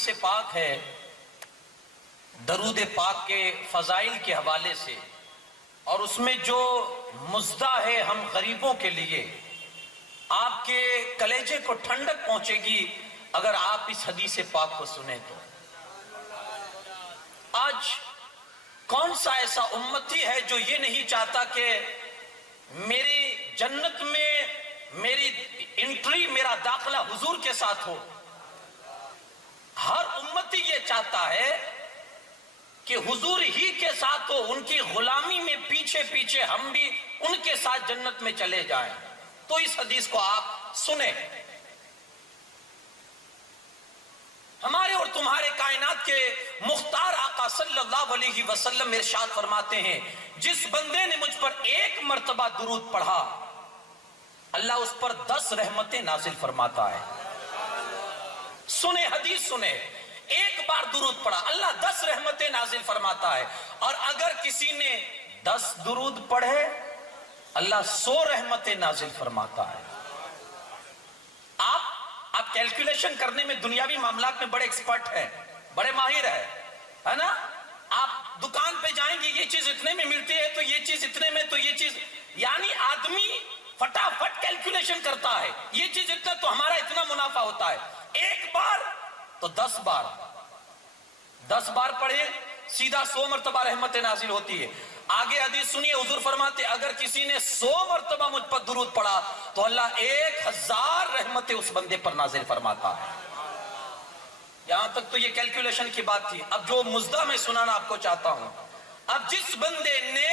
حدیث پاک ہے درود پاک کے فضائل کے حوالے سے، اور اس میں جو مزدہ ہے ہم غریبوں کے لیے، آپ کے کلیجے کو ٹھنڈک پہنچے گی اگر آپ اس حدیث پاک کو سنیں تو۔ آج کون سا ایسا امتی ہے جو یہ نہیں چاہتا کہ میری جنت میں میری انٹری، میرا داخلہ حضور کے ساتھ ہو؟ ہر امتی یہ چاہتا ہے کہ حضور ہی کے ساتھ ہو، ان کی غلامی میں پیچھے پیچھے ہم بھی ان کے ساتھ جنت میں چلے جائیں۔ تو اس حدیث کو آپ سنیں۔ ہمارے اور تمہارے کائنات کے مختار آقا صلی اللہ علیہ وسلم ارشاد فرماتے ہیں، جس بندے نے مجھ پر ایک مرتبہ درود پڑھا اللہ اس پر 10 رحمتیں نازل فرماتا ہے۔ سنیں حدیث سنیں، ایک بار درود پڑھا اللہ 10 رحمتیں نازل فرماتا ہے، اور اگر کسی نے 10 درود پڑھے اللہ 100 رحمتیں نازل فرماتا ہے۔ آپ کیلکولیشن کرنے میں دنیاوی معاملات میں بڑے ایکسپرٹ ہیں، بڑے ماہر ہیں، ہے نا؟ آپ دکان پہ جائیں گے یہ چیز اتنے میں ملتی ہے تو یہ چیز اتنے میں، تو یہ چیز، یعنی آدمی فٹافٹ کیلکولیشن کرتا ہے، یہ چیز اتنا تو ہمارا اتنا منافع ہوتا ہے۔ ایک بار تو 10 بار، 10 بار پڑھے سیدھا 100 مرتبہ رحمت نازل ہوتی ہے۔ آگے حدیث سنیے، حضور فرماتے اگر کسی نے 100 مرتبہ مجھ پر درود پڑھا تو اللہ 1000 رحمتیں اس بندے پر نازل فرماتا ہے۔ یہاں تک تو یہ کیلکولیشن کی بات تھی۔ اب جو مزدہ میں سنانا آپ کو چاہتا ہوں، اب جس بندے نے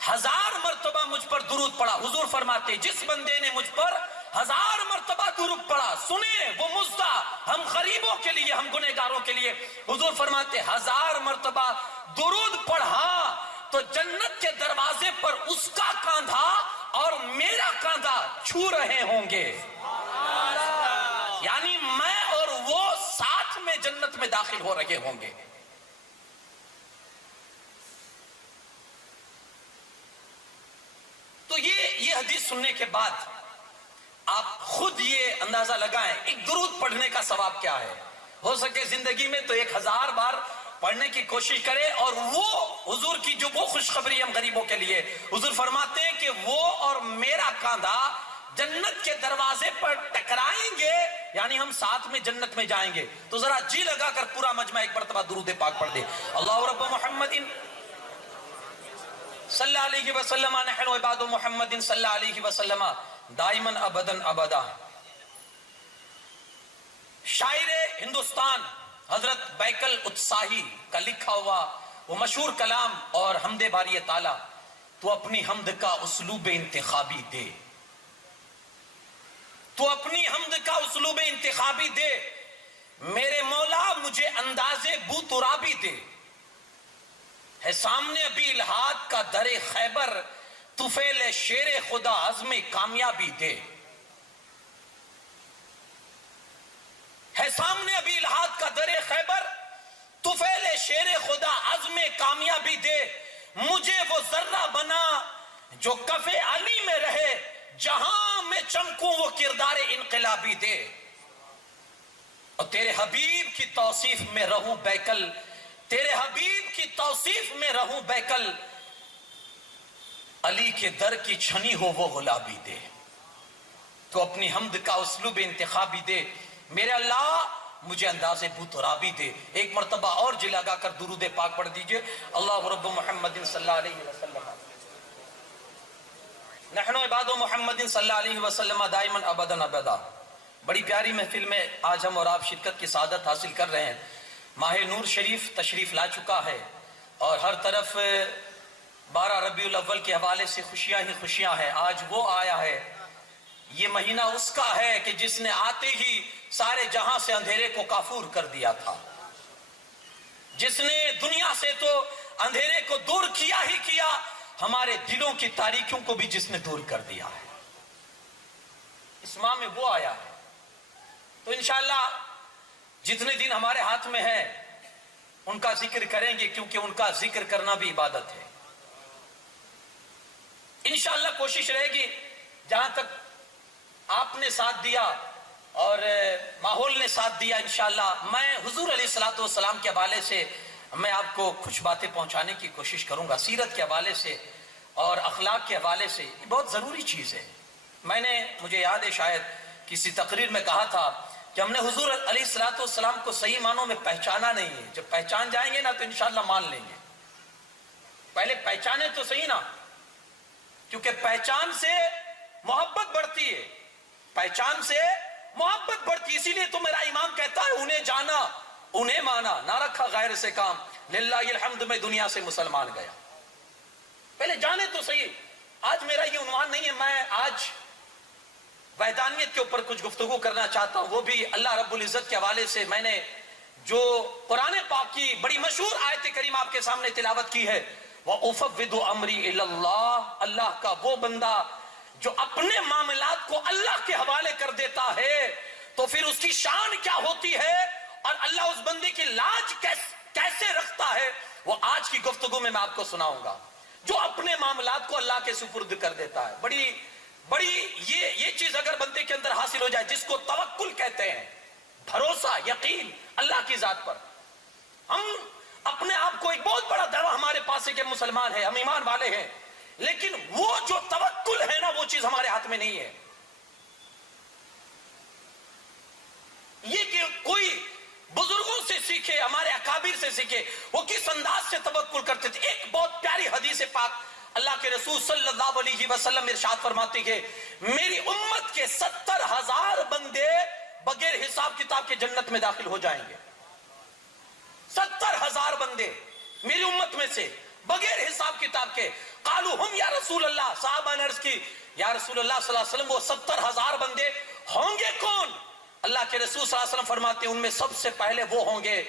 1000 مرتبہ مجھ پر درود پڑھا، حضور فرماتے جس بندے نے مجھ پر 1000 مرتبہ درود پڑھا، سنیں وہ مزدہ ہم غریبوں کے لیے، ہم گنہگاروں کے لیے، حضور فرماتے 1000 مرتبہ درود پڑھا تو جنت کے دروازے پر اس کا کاندھا اور میرا کاندھا چھو رہے ہوں گے، یعنی میں اور وہ ساتھ میں جنت میں داخل ہو رہے ہوں گے۔ تو یہ حدیث سننے کے بعد آپ خود یہ اندازہ لگائیں ایک درود پڑھنے کا ثواب کیا ہے۔ ہو سکے زندگی میں تو 1000 بار پڑھنے کی کوشش کرے، اور وہ حضور کی جو وہ خوشخبری ہم غریبوں کے لیے، حضور فرماتے ہیں کہ وہ اور میرا کاندھا جنت کے دروازے پر ٹکرائیں گے، یعنی ہم ساتھ میں جنت میں جائیں گے۔ تو ذرا جی لگا کر پورا مجمع ایک مرتبہ درود پاک پڑھ دے، اللہ رب محمد صلی اللہ علیہ وسلم، نحن عباد محمد صلی اللہ علیہ وسلم دائماً ابداً ابدا۔ شاعر ہندوستان حضرت بیکل اتساہی کا لکھا ہوا وہ مشہور کلام اور حمد باری تعالیٰ، تو اپنی حمد کا اسلوب انتخابی دے، تو اپنی حمد کا اسلوب انتخابی دے، میرے مولا مجھے انداز بو ترابی دے، ہے سامنے ابھی الہاد کا در خیبر، طفیل شیر خدا عزم کامیابی دے، ہے سامنے ابھی الہاد کا در خیبر، طفیل شیر خدا عزم کامیابی دے، مجھے وہ ذرہ بنا جو کف علی میں رہے، جہاں میں چمکوں وہ کردار انقلابی دے، اور تیرے حبیب کی توصیف میں رہوں بیکل، تیرے حبیب کی توصیف میں رہوں بیکل، علی کے در کی چھنی ہو وہ غلابی دے، تو اپنی حمد کا اسلوب انتخابی دے، میرے اللہ مجھے انداز بو ترابی دے۔ ایک مرتبہ اور جی لگا کر درود پاک پڑھ دیجئے، اللہ رب محمد صلی اللہ علیہ وسلم، نحن عباد محمد صلی اللہ علیہ وسلم دائماً ابداً ابدا۔ بڑی پیاری محفل میں آج ہم اور آپ شرکت کی سعادت حاصل کر رہے ہیں۔ ماہ نور شریف تشریف لا چکا ہے، اور ہر طرف 12 ربیع الاول کے حوالے سے خوشیاں ہی خوشیاں ہیں۔ آج وہ آیا ہے، یہ مہینہ اس کا ہے کہ جس نے آتے ہی سارے جہاں سے اندھیرے کو کافور کر دیا تھا، جس نے دنیا سے تو اندھیرے کو دور کیا ہی کیا، ہمارے دلوں کی تاریکیوں کو بھی جس نے دور کر دیا ہے۔ اس ماہ میں وہ آیا ہے، تو انشاءاللہ جتنے دن ہمارے ہاتھ میں ہے ان کا ذکر کریں گے، کیونکہ ان کا ذکر کرنا بھی عبادت ہے۔ انشاءاللہ کوشش رہے گی جہاں تک آپ نے ساتھ دیا اور ماحول نے ساتھ دیا انشاءاللہ میں حضور علیہ الصلوۃ والسلام کے حوالے سے میں آپ کو کچھ باتیں پہنچانے کی کوشش کروں گا، سیرت کے حوالے سے اور اخلاق کے حوالے سے. یہ بہت ضروری چیز ہے. مجھے یاد ہے شاید کسی تقریر میں کہا تھا کہ ہم نے حضور علیہ الصلوۃ والسلام کو صحیح معنوں میں پہچانا نہیں ہے. جب پہچان جائیں گے نا تو انشاءاللہ مان لیں گے. پہلے پہچانے تو صحیح نا، کیونکہ پہچان سے محبت بڑھتی ہے، پہچان سے محبت بڑھتی. اسی لیے تو میرا امام کہتا ہے انہیں جانا انہیں مانا، نہ رکھا غیر سے کام، للہ الحمد میں دنیا سے مسلمان گیا. پہلے جانے تو صحیح. آج میرا یہ عنوان نہیں ہے، میں آج وحدانیت کے اوپر کچھ گفتگو کرنا چاہتا ہوں، وہ بھی اللہ رب العزت کے حوالے سے. میں نے جو قرآن پاک کی بڑی مشہور آیت کریمہ آپ کے سامنے تلاوت کی ہے، وَأُفَوِّضُ أَمْرِي إِلَى اللَّهِ، اللہ کا وہ بندہ جو اپنے معاملات کو اللہ کے حوالے کر دیتا ہے تو پھر اس کی شان کیا ہوتی ہے اور اللہ اس بندے کی لاج کیسے رکھتا ہے، وہ آج کی گفتگو میں آپ کو سناؤں گا. جو اپنے معاملات کو اللہ کے سپرد کر دیتا ہے. بڑی یہ چیز اگر بندے کے اندر حاصل ہو جائے، جس کو توکل کہتے ہیں، بھروسہ، یقین اللہ کی ذات پر. ہم اپنے آپ کو ایک بہت بڑا دعویٰ ہمارے پاس ہے کہ مسلمان ہیں، ہم ایمان والے ہیں، لیکن وہ جو توکل ہے نا وہ چیز ہمارے ہاتھ میں نہیں ہے. یہ کہ کوئی بزرگوں سے سیکھے، ہمارے اکابر سے سیکھے وہ کس انداز سے توکل کرتے تھے. ایک بہت پیاری حدیث پاک اللہ کے رسول صلی اللہ علیہ وسلم ارشاد فرماتے کہ میری امت کے 70,000 بندے بغیر حساب کتاب کے جنت میں داخل ہو جائیں گے. 70,000 بندے میری امت میں سے بغیر حساب کتاب کے. قالوا ہم یا رسول اللہ، صحابہ نے عرض کی یا رسول اللہ صلی اللہ علیہ وسلم وہ 70,000 بندے ہوں گے کون؟ اللہ کے رسول صلی اللہ علیہ وسلم فرماتے ہیں ان میں سب سے پہلے وہ ہوں گے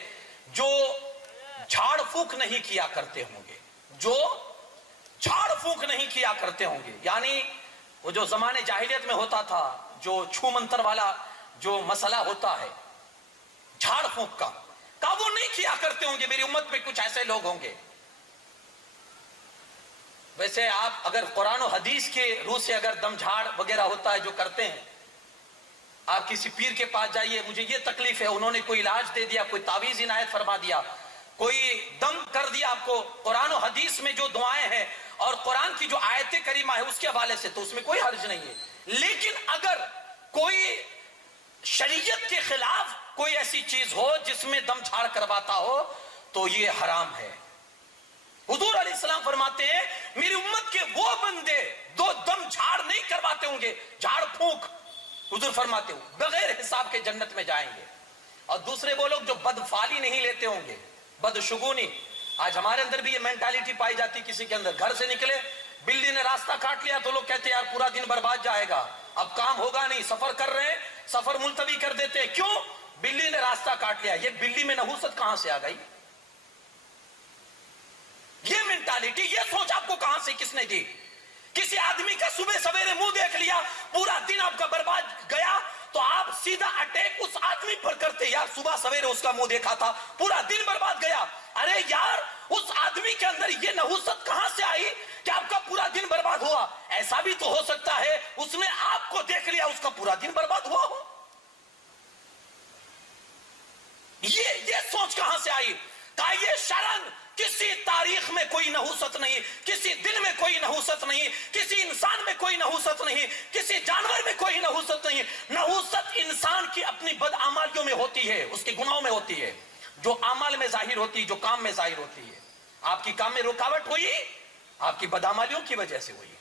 جو جھاڑ پھونک نہیں کیا کرتے ہوں گے، جو جھاڑ پھونک نہیں کیا کرتے ہوں گے. یعنی وہ جو زمانے جاہلیت میں ہوتا تھا، جو چھو منتر والا جو مسئلہ ہوتا ہے جھاڑ پھونک کا وہ نہیں کیا کرتے ہوں گے. میری امت میں کچھ ایسے لوگ ہوں گے. ویسے آپ اگر قرآن و حدیث کے روح سے اگر دم جھاڑ وغیرہ ہوتا ہے جو کرتے ہیں، آپ کسی پیر کے پاس جائیے، مجھے یہ تکلیف ہے، انہوں نے کوئی علاج دے دیا، کوئی تعویذ عنایت فرما دیا، کوئی دم کر دیا آپ کو. قرآن و حدیث میں جو دعائیں ہیں اور قرآن کی جو آیت کریمہ ہے اس کے حوالے سے تو اس میں کوئی حرج نہیں ہے. لیکن اگر کوئی شریعت کے خلاف کوئی ایسی چیز ہو جس میں دم جھاڑ کرواتا ہو تو یہ حرام ہے. حضور علیہ السلام فرماتے ہیں میری امت کے وہ بندے دو دم جھاڑ نہیں کرواتے ہوں گے، جھاڑ پھونک، حضور فرماتے ہوں بغیر حساب کے جنت میں جائیں گے. اور دوسرے وہ لوگ جو بدفعالی نہیں لیتے ہوں گے، بدشگونی. آج ہمارے اندر بھی یہ مینٹالٹی پائی جاتی، کسی کے اندر گھر سے نکلے بلی نے راستہ کاٹ لیا تو لوگ کہتے ہیں یار پورا دن برباد جائے گا، اب کام ہوگا نہیں، سفر کر رہے ہیں سفر ملتوی کر دیتے ہیں. کیوں؟ بلی نے راستہ کاٹ لیا. یہ بلی میں نحوست کہاں سے آ گئی؟ یہ مینٹالٹی، یہ سوچ آپ کو کہاں سے کس نے دی؟ کسی آدمی کا صبح سویرے منہ دیکھ لیا، پورا دن آپ کا برباد گیا تو آپ سیدھا اٹیک اس آدمی پر کرتے، یار صبح سویرے اس کا منہ دیکھا تھا پورا دن برباد گیا. ارے یار اس آدمی کے اندر یہ نحوست کہاں سے آئی کہ آپ کا پورا دن برباد ہوا؟ ایسا بھی تو ہو سکتا ہے اس نے آپ کو دیکھ لیا اس کا پورا دن برباد ہوا ہو. یہ سوچ کہاں سے آئی؟ کہ یہ شرن کسی تاریخ میں کوئی نحوست نہیں، کسی دن میں کوئی نحوست نہیں، کسی انسان میں کوئی نحوست نہیں، کسی جانور میں کوئی نحوست نہیں. نحوست انسان کی اپنی بدعمالیوں میں ہوتی ہے، اس کے گناہوں میں ہوتی ہے، جو اعمال میں ظاہر ہوتی ہے، جو کام میں ظاہر ہوتی ہے. آپ کی کام میں رکاوٹ ہوئی آپ کی بدعمالیوں کی وجہ سے ہوئی،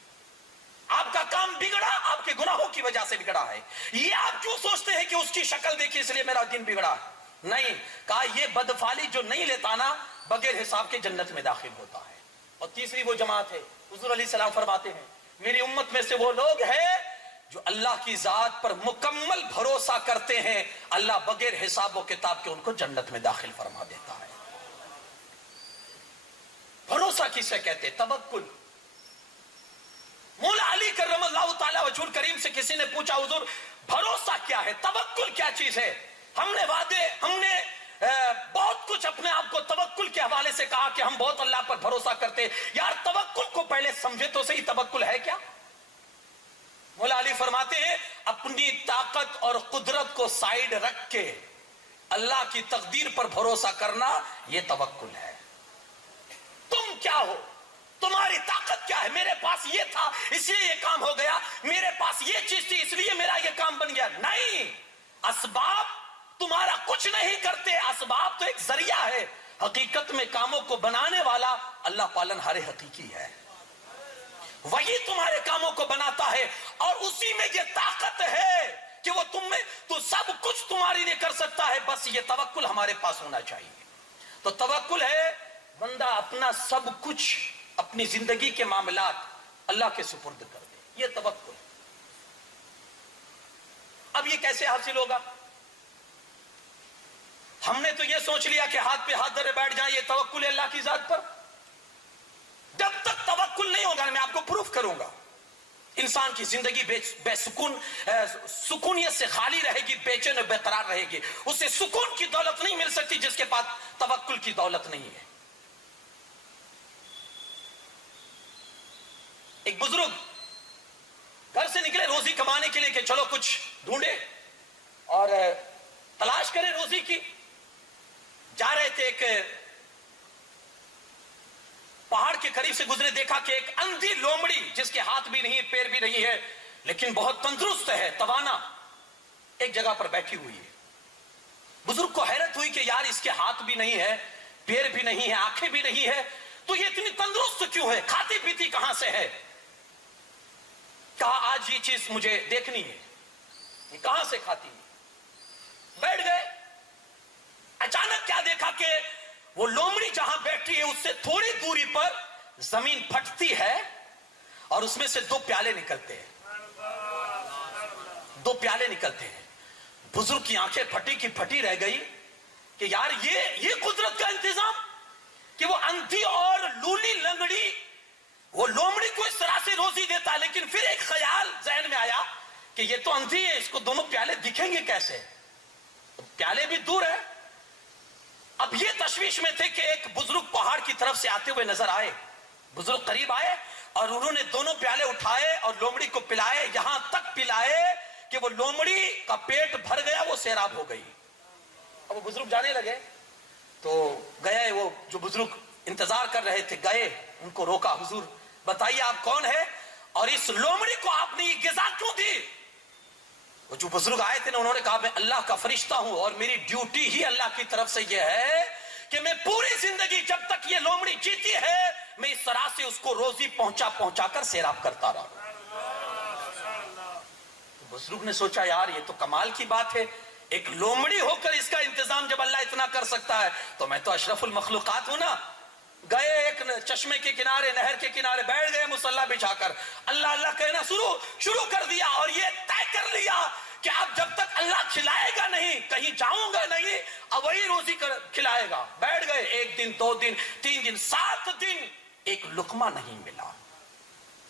آپ کا کام بگڑا آپ کے گناہوں کی وجہ سے بگڑا ہے. یہ آپ کیوں سوچتے ہیں کہ اس کی شکل دیکھی اس لیے میرا دن بگڑا؟ نہیں، کہا یہ بدفعالی جو نہیں لیتا نا بغیر حساب کے جنت میں داخل ہوتا ہے. اور تیسری وہ جماعت ہے، حضور علیہ السلام فرماتے ہیں میری امت میں سے وہ لوگ ہیں جو اللہ کی ذات پر مکمل بھروسہ کرتے ہیں، اللہ بغیر حساب و کتاب کے ان کو جنت میں داخل فرما دیتا ہے. بھروسہ کسے کہتے؟ توکل. مولا علی کرم اللہ تعالی وجہ الکریم سے کسی نے پوچھا حضور بھروسہ کیا ہے، توکل کیا چیز ہے؟ ہم نے بہت کچھ اپنے آپ کو توکل کے حوالے سے کہا کہ ہم بہت اللہ پر بھروسہ کرتے. یار توکل کو پہلے سمجھے تو صحیح، توکل ہے کیا؟ مولا علی فرماتے ہیں اپنی طاقت اور قدرت کو سائیڈ رکھ کے اللہ کی تقدیر پر بھروسہ کرنا یہ توکل ہے. تم کیا ہو؟ تمہاری طاقت کیا ہے؟ میرے پاس یہ تھا اس لیے یہ کام ہو گیا، میرے پاس یہ چیز تھی اس لیے میرا یہ کام بن گیا. نہیں، اسباب تمہارا کچھ نہیں کرتے، اسباب تو ایک ذریعہ ہے. حقیقت میں کاموں کو بنانے والا اللہ پالن ہر حقیقی ہے، وہی تمہارے کاموں کو بناتا ہے، اور اسی میں یہ طاقت ہے کہ وہ تم میں تو سب کچھ تمہاری لیے کر سکتا ہے. بس یہ توکل ہمارے پاس ہونا چاہیے. تو توکل ہے بندہ اپنا سب کچھ، اپنی زندگی کے معاملات اللہ کے سپرد کر دے. یہ توکل. اب یہ کیسے حاصل ہوگا؟ ہم نے تو یہ سوچ لیا کہ ہاتھ پہ ہاتھ دھرے بیٹھ جائیں، یہ توکل ہے اللہ کی ذات پر. جب تک توکل نہیں ہوگا، میں آپ کو پروف کروں گا، انسان کی زندگی بے سکون، سکونیت سے خالی رہے گی، بے چین و بے قرار رہے گی. اسے سکون کی دولت نہیں مل سکتی جس کے پاس توکل کی دولت نہیں ہے. ایک بزرگ گھر سے نکلے روزی کمانے کے لیے کہ چلو کچھ ڈھونڈے اور تلاش کرے روزی کی. جا رہے تھے، ایک پہاڑ کے قریب سے گزرے، دیکھا کہ ایک اندھی لومڑی جس کے ہاتھ بھی نہیں، پیر بھی نہیں ہے، لیکن بہت تندرست ہے، توانا، ایک جگہ پر بیٹھی ہوئی ہے. بزرگ کو حیرت ہوئی کہ یار اس کے ہاتھ بھی نہیں ہے، پیر بھی نہیں ہے، آنکھیں بھی نہیں ہے، تو یہ اتنی تندرست کیوں ہے؟ کھاتی پیتی کہاں سے ہے؟ کہا آج یہ چیز مجھے دیکھنی ہے، یہ کہاں سے کھاتی ہے. بیٹھ گئے. اچانک کیا دیکھا کہ وہ لومڑی جہاں بیٹھی ہے اس سے تھوڑی دوری پر زمین پھٹتی ہے اور اس میں سے دو پیالے نکلتے ہیں. دو پیالے نکلتے ہیں. بزرگ کی آنکھیں پھٹی کی پھٹی رہ گئی کہ یار یہ قدرت کا انتظام کہ وہ اندھی اور لولی لنگڑی وہ لومڑی کو اس طرح سے روزی دیتا ہے. لیکن پھر ایک خیال ذہن میں آیا کہ یہ تو اندھی ہے، اس کو دونوں پیالے دکھیں گے کیسے؟ پیالے بھی دور ہے. اب یہ تشویش میں تھے کہ ایک بزرگ پہاڑ کی طرف سے آتے ہوئے نظر آئے. بزرگ قریب آئے اور انہوں نے دونوں پیالے اٹھائے اور لومڑی کو پلائے، یہاں تک پلائے کہ وہ لومڑی کا پیٹ بھر گیا، وہ سیراب ہو گئی. اب وہ بزرگ جانے لگے تو گئے، وہ جو بزرگ انتظار کر رہے تھے گئے، ان کو روکا. حضور بتائیے آپ کون ہے اور اس لومڑی کو آپ نے یہ غذا کیوں دی؟ وہ جو بزرگ آئے تھے انہوں نے کہا میں اللہ کا فرشتہ ہوں اور میری ڈیوٹی ہی اللہ کی طرف سے یہ ہے کہ میں پوری زندگی جب تک یہ لومڑی جیتی ہے میں اس طرح سے اس کو روزی پہنچا کر سیراب کرتا رہا. بزرگ نے سوچا یار یہ تو کمال کی بات ہے، ایک لومڑی ہو کر اس کا انتظام جب اللہ اتنا کر سکتا ہے تو میں تو اشرف المخلوقات ہوں نا. گئے ایک چشمے کے کنارے، نہر کے کنارے بیٹھ گئے، مصلی بچھا کر اللہ اللہ کہنا شروع کر دیا اور یہ طے کر لیا کہ اب جب تک اللہ کھلائے گا نہیں کہیں جاؤں گا نہیں، اب وہی روزی کھلائے گا. بیٹھ گئے، ایک دن، 2 دن، 3 دن، 7 دن ایک لقمہ نہیں ملا.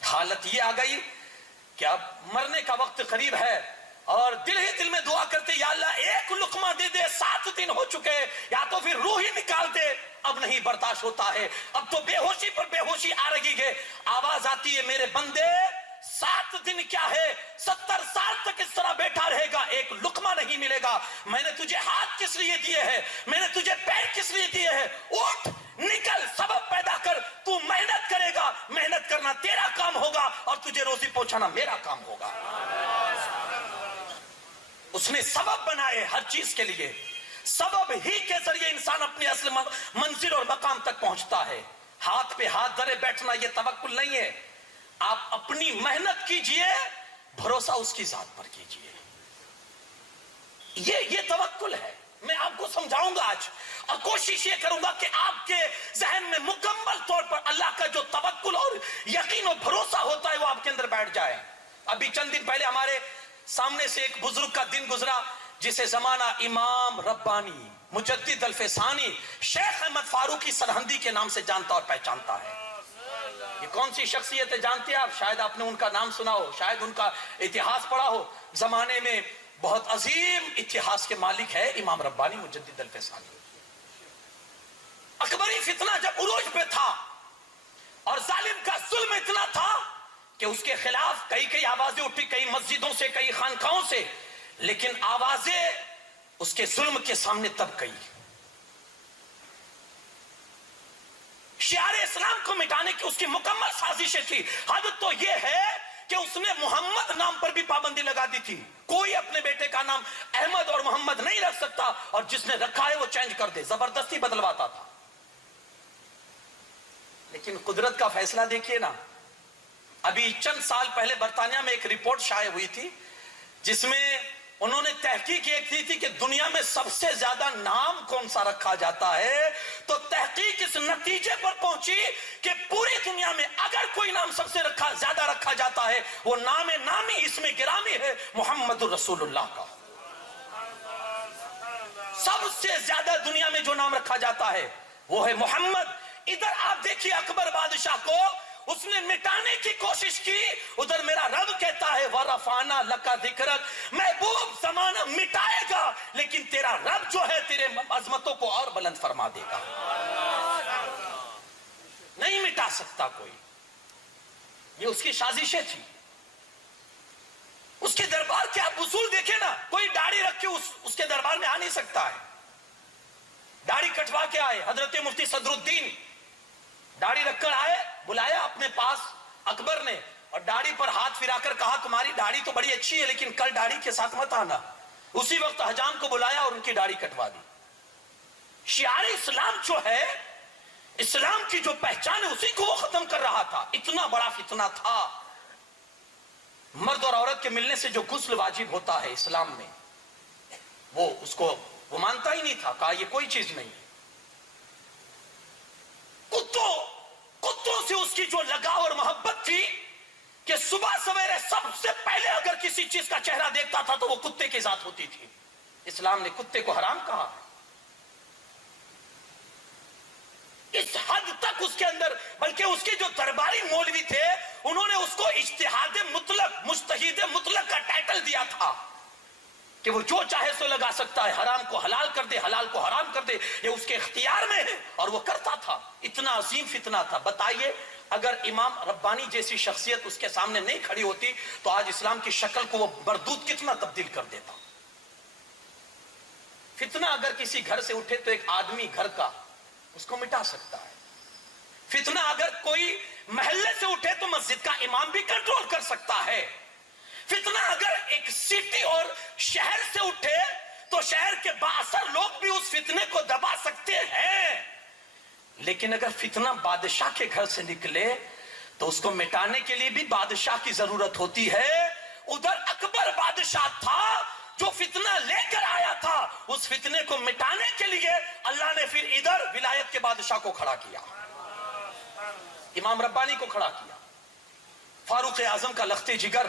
حالت یہ آ گئی کہ اب مرنے کا وقت قریب ہے اور دل ہی دل میں دعا کرتے یا اللہ ایک لقمہ دے دے، 7 دن ہو چکے، یا تو پھر روح ہی نکال دے، اب نہیں برداشت ہوتا ہے، اب تو بے ہوشی پر بے ہوشی آ رہی ہے. آواز آتی ہے میرے بندے 7 دن کیا ہے، 70 سال تک اس طرح بیٹھا رہے گا، ایک لقمہ نہیں ملے گا. میں نے تجھے ہاتھ کس لیے دیے ہیں، میں نے تجھے پیر کس لیے دیے ہیں، اٹھ نکل، سبب پیدا کر، تو محنت کرے گا، محنت کرنا تیرا کام ہوگا اور تجھے روزی پہنچانا میرا کام ہوگا. اس نے سبب بنائے ہر چیز کے لیے. سبب ہی کے ذریعے انسان اپنی اصل منزل اور مقام تک پہنچتا ہے. ہاتھ پہ ہاتھ دھرے بیٹھنا یہ توکل نہیں ہے. آپ اپنی محنت کیجئے، بھروسہ اس کی ذات پر کیجئے، یہ توکل ہے. میں آپ کو سمجھاؤں گا آج اور کوشش یہ کروں گا کہ آپ کے ذہن میں مکمل طور پر اللہ کا جو توکل اور یقین و بھروسہ ہوتا ہے وہ آپ کے اندر بیٹھ جائے. ابھی چند دن پہلے ہمارے سامنے سے ایک بزرگ کا دن گزرا جسے زمانہ امام ربانی مجدد الفسانی شیخ احمد فاروقی سرہندی کے نام سے جانتا اور پہچانتا ہے. یہ کون سی شخصیت ہے جانتے ہیں آپ؟ شاید آپ نے ان کا نام سنا ہو، شاید ان کا اتہاس پڑھا ہو. زمانے میں بہت عظیم اتہاس کے مالک ہے امام ربانی مجدد الفسانی. اکبری فتنہ جب عروج پہ تھا اور ظالم کا ظلم اتنا تھا کہ اس کے خلاف کئی آوازیں اٹھی، کئی مسجدوں سے، کئی خانقاہوں سے، لیکن آوازیں اس کے ظلم کے سامنے تب گئی۔ شعار اسلام کو مٹانے کی اس کی مکمل سازشیں تھی۔ حد تو یہ ہے کہ اس نے محمد نام پر بھی پابندی لگا دی تھی، کوئی اپنے بیٹے کا نام احمد اور محمد نہیں رکھ سکتا، اور جس نے رکھا ہے وہ چینج کر دے، زبردستی بدلواتا تھا۔ لیکن قدرت کا فیصلہ دیکھیے نا، ابھی چند سال پہلے برطانیہ میں ایک رپورٹ شائع ہوئی تھی جس میں انہوں نے تحقیق کی تھی کہ دنیا میں سب سے زیادہ نام کون سا رکھا جاتا ہے، تو تحقیق اس نتیجے پر پہنچی کہ پوری دنیا میں اگر کوئی نام سب سے زیادہ رکھا جاتا ہے وہ نام نامی اسم گرامی ہے محمد الرسول اللہ کا۔ سب سے زیادہ دنیا میں جو نام رکھا جاتا ہے وہ ہے محمد۔ ادھر آپ دیکھیے اکبر بادشاہ کو اس نے مٹانے کی کوشش کی، ادھر میرا رب کہتا ہے وَرَفَعْنَا لَكَ ذِكْرَكَ، محبوب زمانہ مٹائے گا لیکن تیرا رب جو ہے تیرے عظمتوں کو اور بلند فرما دے گا۔ نہیں مٹا سکتا کوئی، یہ اس کی سازشیں تھی۔ اس کے دربار کے آپ اصول دیکھیں نا، کوئی داڑھی رکھ کے اس کے دربار میں آ نہیں سکتا ہے۔ داڑھی کٹوا کے آئے حضرت مفتی صدر الدین، داڑھی رکھ کر آئے، بلایا اپنے پاس اکبر نے، اور داڑھی پر ہاتھ پھرا کر کہا تمہاری داڑھی تو بڑی اچھی ہے لیکن کل داڑھی کے ساتھ مت آنا۔ اسی وقت حجام کو بلایا اور ان کی داڑھی کٹوا دی۔ شعار اسلام جو ہے، اسلام کی جو پہچان ہے، اسی کو وہ ختم کر رہا تھا۔ اتنا بڑا فتنہ تھا۔ مرد اور عورت کے ملنے سے جو غسل واجب ہوتا ہے اسلام میں، وہ مانتا ہی نہیں تھا، کہا یہ کوئی چیز نہیں۔ کتوں سے اس کی جو لگاؤ اور محبت تھی کہ صبح سویرے سب سے پہلے اگر کسی چیز کا چہرہ دیکھتا تھا تو وہ کتے کی ذات ہوتی تھی۔ اسلام نے کتے کو حرام کہا۔ اس حد تک اس کے اندر، بلکہ اس کے جو درباری مولوی تھے انہوں نے اس کو اجتہاد مطلق، مجتہد مطلق کا ٹائٹل دیا تھا کہ وہ جو چاہے سو لگا سکتا ہے، حرام کو حلال کر دے، حلال کو حرام کر دے، یہ اس کے اختیار میں ہے، اور وہ کرتا تھا۔ اتنا عظیم فتنہ تھا۔ بتائیے اگر امام ربانی جیسی شخصیت اس کے سامنے نہیں کھڑی ہوتی تو آج اسلام کی شکل کو وہ مردود کتنا تبدیل کر دیتا۔ فتنہ اگر کسی گھر سے اٹھے تو ایک آدمی گھر کا اس کو مٹا سکتا ہے۔ فتنہ اگر کوئی محلے سے اٹھے تو مسجد کا امام بھی کنٹرول کر سکتا ہے۔ فتنہ اگر ایک سٹی اور شہر سے اٹھے تو شہر کے بااثر لوگ بھی اس فتنے کو دبا سکتے ہیں، لیکن اگر فتنہ بادشاہ کے گھر سے نکلے تو اس کو مٹانے کے لیے بھی بادشاہ کی ضرورت ہوتی ہے۔ ادھر اکبر بادشاہ تھا جو فتنہ لے کر آیا تھا، اس فتنے کو مٹانے کے لیے اللہ نے پھر ادھر ولایت کے بادشاہ کو کھڑا کیا، امام ربانی کو کھڑا کیا۔ فاروق اعظم کا لخت جگر،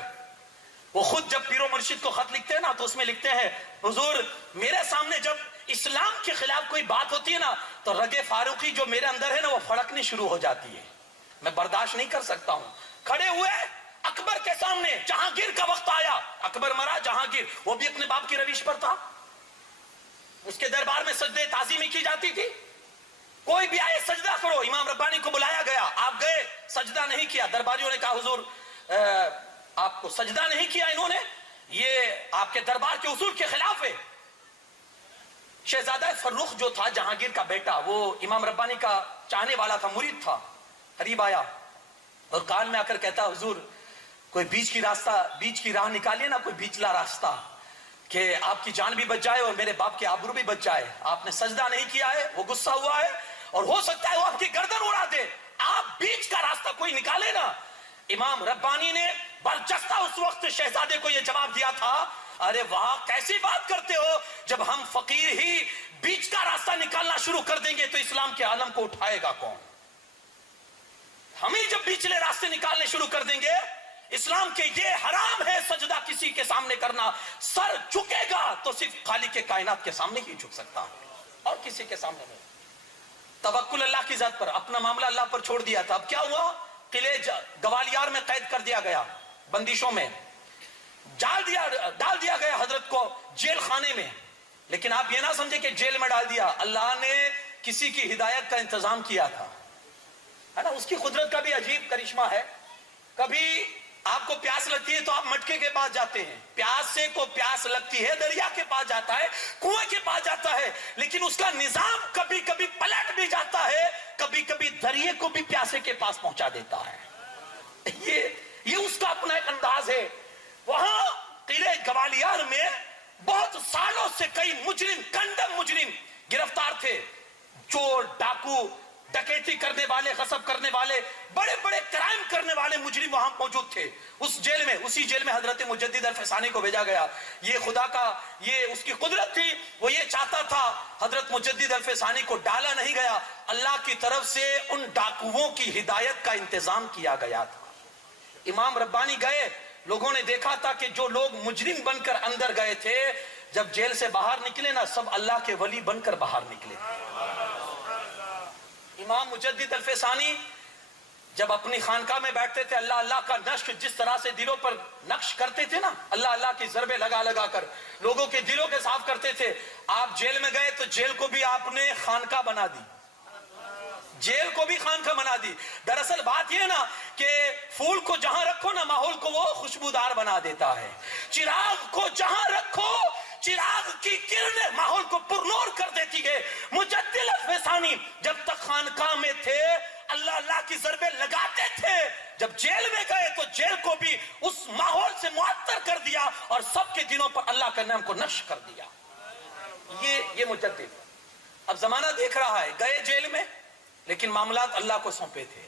وہ خود جب پیر و مرشد کو خط لکھتے ہیں نا تو اس میں لکھتے ہیں حضور میرے سامنے جب اسلام کے خلاف کوئی بات ہوتی ہے نا تو رگ فاروقی جو میرے اندر ہے نا وہ پھڑکنے شروع ہو جاتی ہے، میں برداشت نہیں کر سکتا ہوں۔ کھڑے ہوئے اکبر کے سامنے، جہانگیر کا وقت آیا، اکبر مرا، جہانگیر وہ بھی اپنے باپ کی روش پر تھا، اس کے دربار میں سجدے تعظیمی کی جاتی تھی، کوئی بھی آئے سجدہ کرو، امام ربانی کو بلایا گیا، آپ گئے، سجدہ نہیں کیا۔ درباریوں نے کہا حضور آپ کو سجدہ نہیں کیا انہوں نے، یہ آپ کے دربار کے اصول کے خلاف ہے۔ شہزادہ فروخ جو تھا جہانگیر کا بیٹا، وہ امام ربانی کا چاہنے والا تھا، مرید تھا، قریب آیا اور کان میں آ کر کہتا حضور کوئی بیچ کی راہ نکالیے نا، کوئی بیچلا راستہ کہ آپ کی جان بھی بچ جائے اور میرے باپ کے آبرو بھی بچ جائے۔ آپ نے سجدہ نہیں کیا ہے، وہ غصہ ہوا ہے اور ہو سکتا ہے وہ آپ کی گردن اڑا دے، آپ بیچ کا راستہ کوئی نکالے نا۔ امام ربانی نے برجستہ اس وقت شہزادے کو یہ جواب دیا تھا، ارے واہ کیسی بات کرتے ہو، جب ہم فقیر ہی بیچ کا راستہ نکالنا شروع کر دیں گے تو اسلام کے عالم کو اٹھائے گا کون؟ ہم ہی جب بیچلے راستے نکالنے شروع کر دیں گے، اسلام کے یہ حرام ہے سجدہ کسی کے سامنے کرنا، سر جھکے گا تو صرف خالق کائنات کے سامنے ہی جھک سکتا ہے اور کسی کے سامنے نہیں۔ توکل اللہ کی ذات پر، اپنا معاملہ اللہ پر چھوڑ دیا تھا۔ اب کیا ہوا؟ قلعے گوالیار میں قید کر دیا گیا، بندشوں میں ڈال دیا گیا حضرت کو جیل خانے میں۔ لیکن آپ یہ نہ سمجھے کہ جیل میں ڈال دیا، اللہ نے کسی کی ہدایت کا انتظام کیا تھا، ہے نا، اس کی قدرت کا بھی عجیب کرشمہ ہے۔ کبھی آپ کو پیاس لگتی ہے تو آپ مٹکے کے پاس جاتے ہیں، پیاسے کو پیاس لگتی ہے دریا کے پاس جاتا ہے، کنویں کے پاس جاتا ہے، لیکن اس کا نظام کبھی کبھی پلٹ بھی جاتا ہے، کبھی کبھی دریا کو بھی پیاسے کے پاس پہنچا دیتا ہے۔ یہ اس کا اپنا ایک انداز ہے۔ وہاں قلعہ گوالیار میں بہت سالوں سے کئی مجرم، کنڈم مجرم گرفتار تھے، چور، ڈاکو، ڈکیتی کرنے والے، غصب کرنے والے، بڑے بڑے کرائم کرنے والے مجرم وہاں موجود تھے۔ اس جیل میں، اسی جیل میں حضرت مجدد الفسانی کو بھیجا گیا۔ یہ خدا کا، یہ اس کی قدرت تھی، وہ یہ چاہتا تھا حضرت مجدد الفسانی کو ڈالا نہیں گیا، اللہ کی طرف سے ان ڈاکوؤں کی ہدایت کا انتظام کیا گیا تھا۔ امام ربانی گئے، لوگوں نے دیکھا تھا کہ جو لوگ مجرم بن کر اندر گئے تھے، جب جیل سے باہر نکلے نا، سب اللہ کے ولی بن کر باہر نکلے۔ امام مجدد الفسانی جب اپنی خانقاہ میں بیٹھتے تھے، اللہ اللہ کا نقش جس طرح سے دلوں پر نقش کرتے تھے نا، اللہ اللہ کی ضربیں لگا لگا کر لوگوں کے دلوں کے صاف کرتے تھے۔ آپ جیل میں گئے تو جیل کو بھی آپ نے خانقاہ بنا دی، جیل کو بھی خانقاہ بنا دی۔ دراصل بات یہ نا کہ پھول کو جہاں رکھو نا، ماحول کو وہ خوشبودار بنا دیتا ہے۔ چراغ کو جہاں رکھو، چراغ کی کرنیں ماحول کو پرنور کر دیتی ہے۔ مجدد الفسانی جب تک خانقاہ میں تھے اللہ اللہ کی ضربیں لگاتے تھے، جب جیل میں گئے تو جیل کو بھی اس ماحول سے معطر کر دیا اور سب کے دلوں پر اللہ کے نام کو نقش کر دیا۔ یہ مجدد اب زمانہ دیکھ رہا ہے، گئے جیل میں لیکن معاملات اللہ کو سونپے تھے۔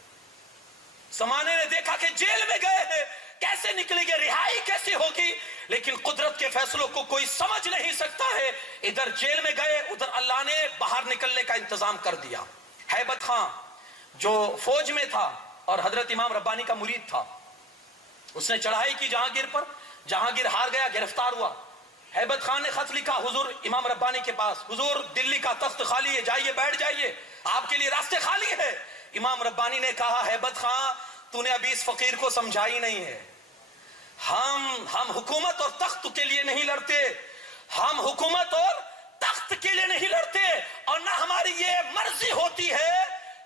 زمانے نے دیکھا کہ جیل میں گئے ہیں، کیسے نکلیں گے، رہائی کیسے ہوگی، لیکن قدرت کے فیصلوں کو کوئی سمجھ نہیں سکتا ہے۔ ادھر جیل میں گئے، ادھر اللہ نے باہر نکلنے کا انتظام کر دیا۔ ہیبت خان جو فوج میں تھا اور حضرت امام ربانی کا مرید تھا، اس نے چڑھائی کی جہانگیر پر، جہانگیر ہار گیا، گرفتار ہوا۔ ہیبت خان نے خط لکھا حضور امام ربانی کے پاس، حضور دلی کا تخت خالی ہے، جائیے بیٹھ جائیے، آپ کے لیے راستے خالی ہے۔ امام ربانی نے کہا ہیبت خان تو نے ابھی اس فقیر کو سمجھا ہی نہیں ہے، ہم حکومت اور تخت کے لیے نہیں لڑتے، ہم حکومت اور تخت کے لیے نہیں لڑتے، اور نہ ہماری یہ مرضی ہوتی ہے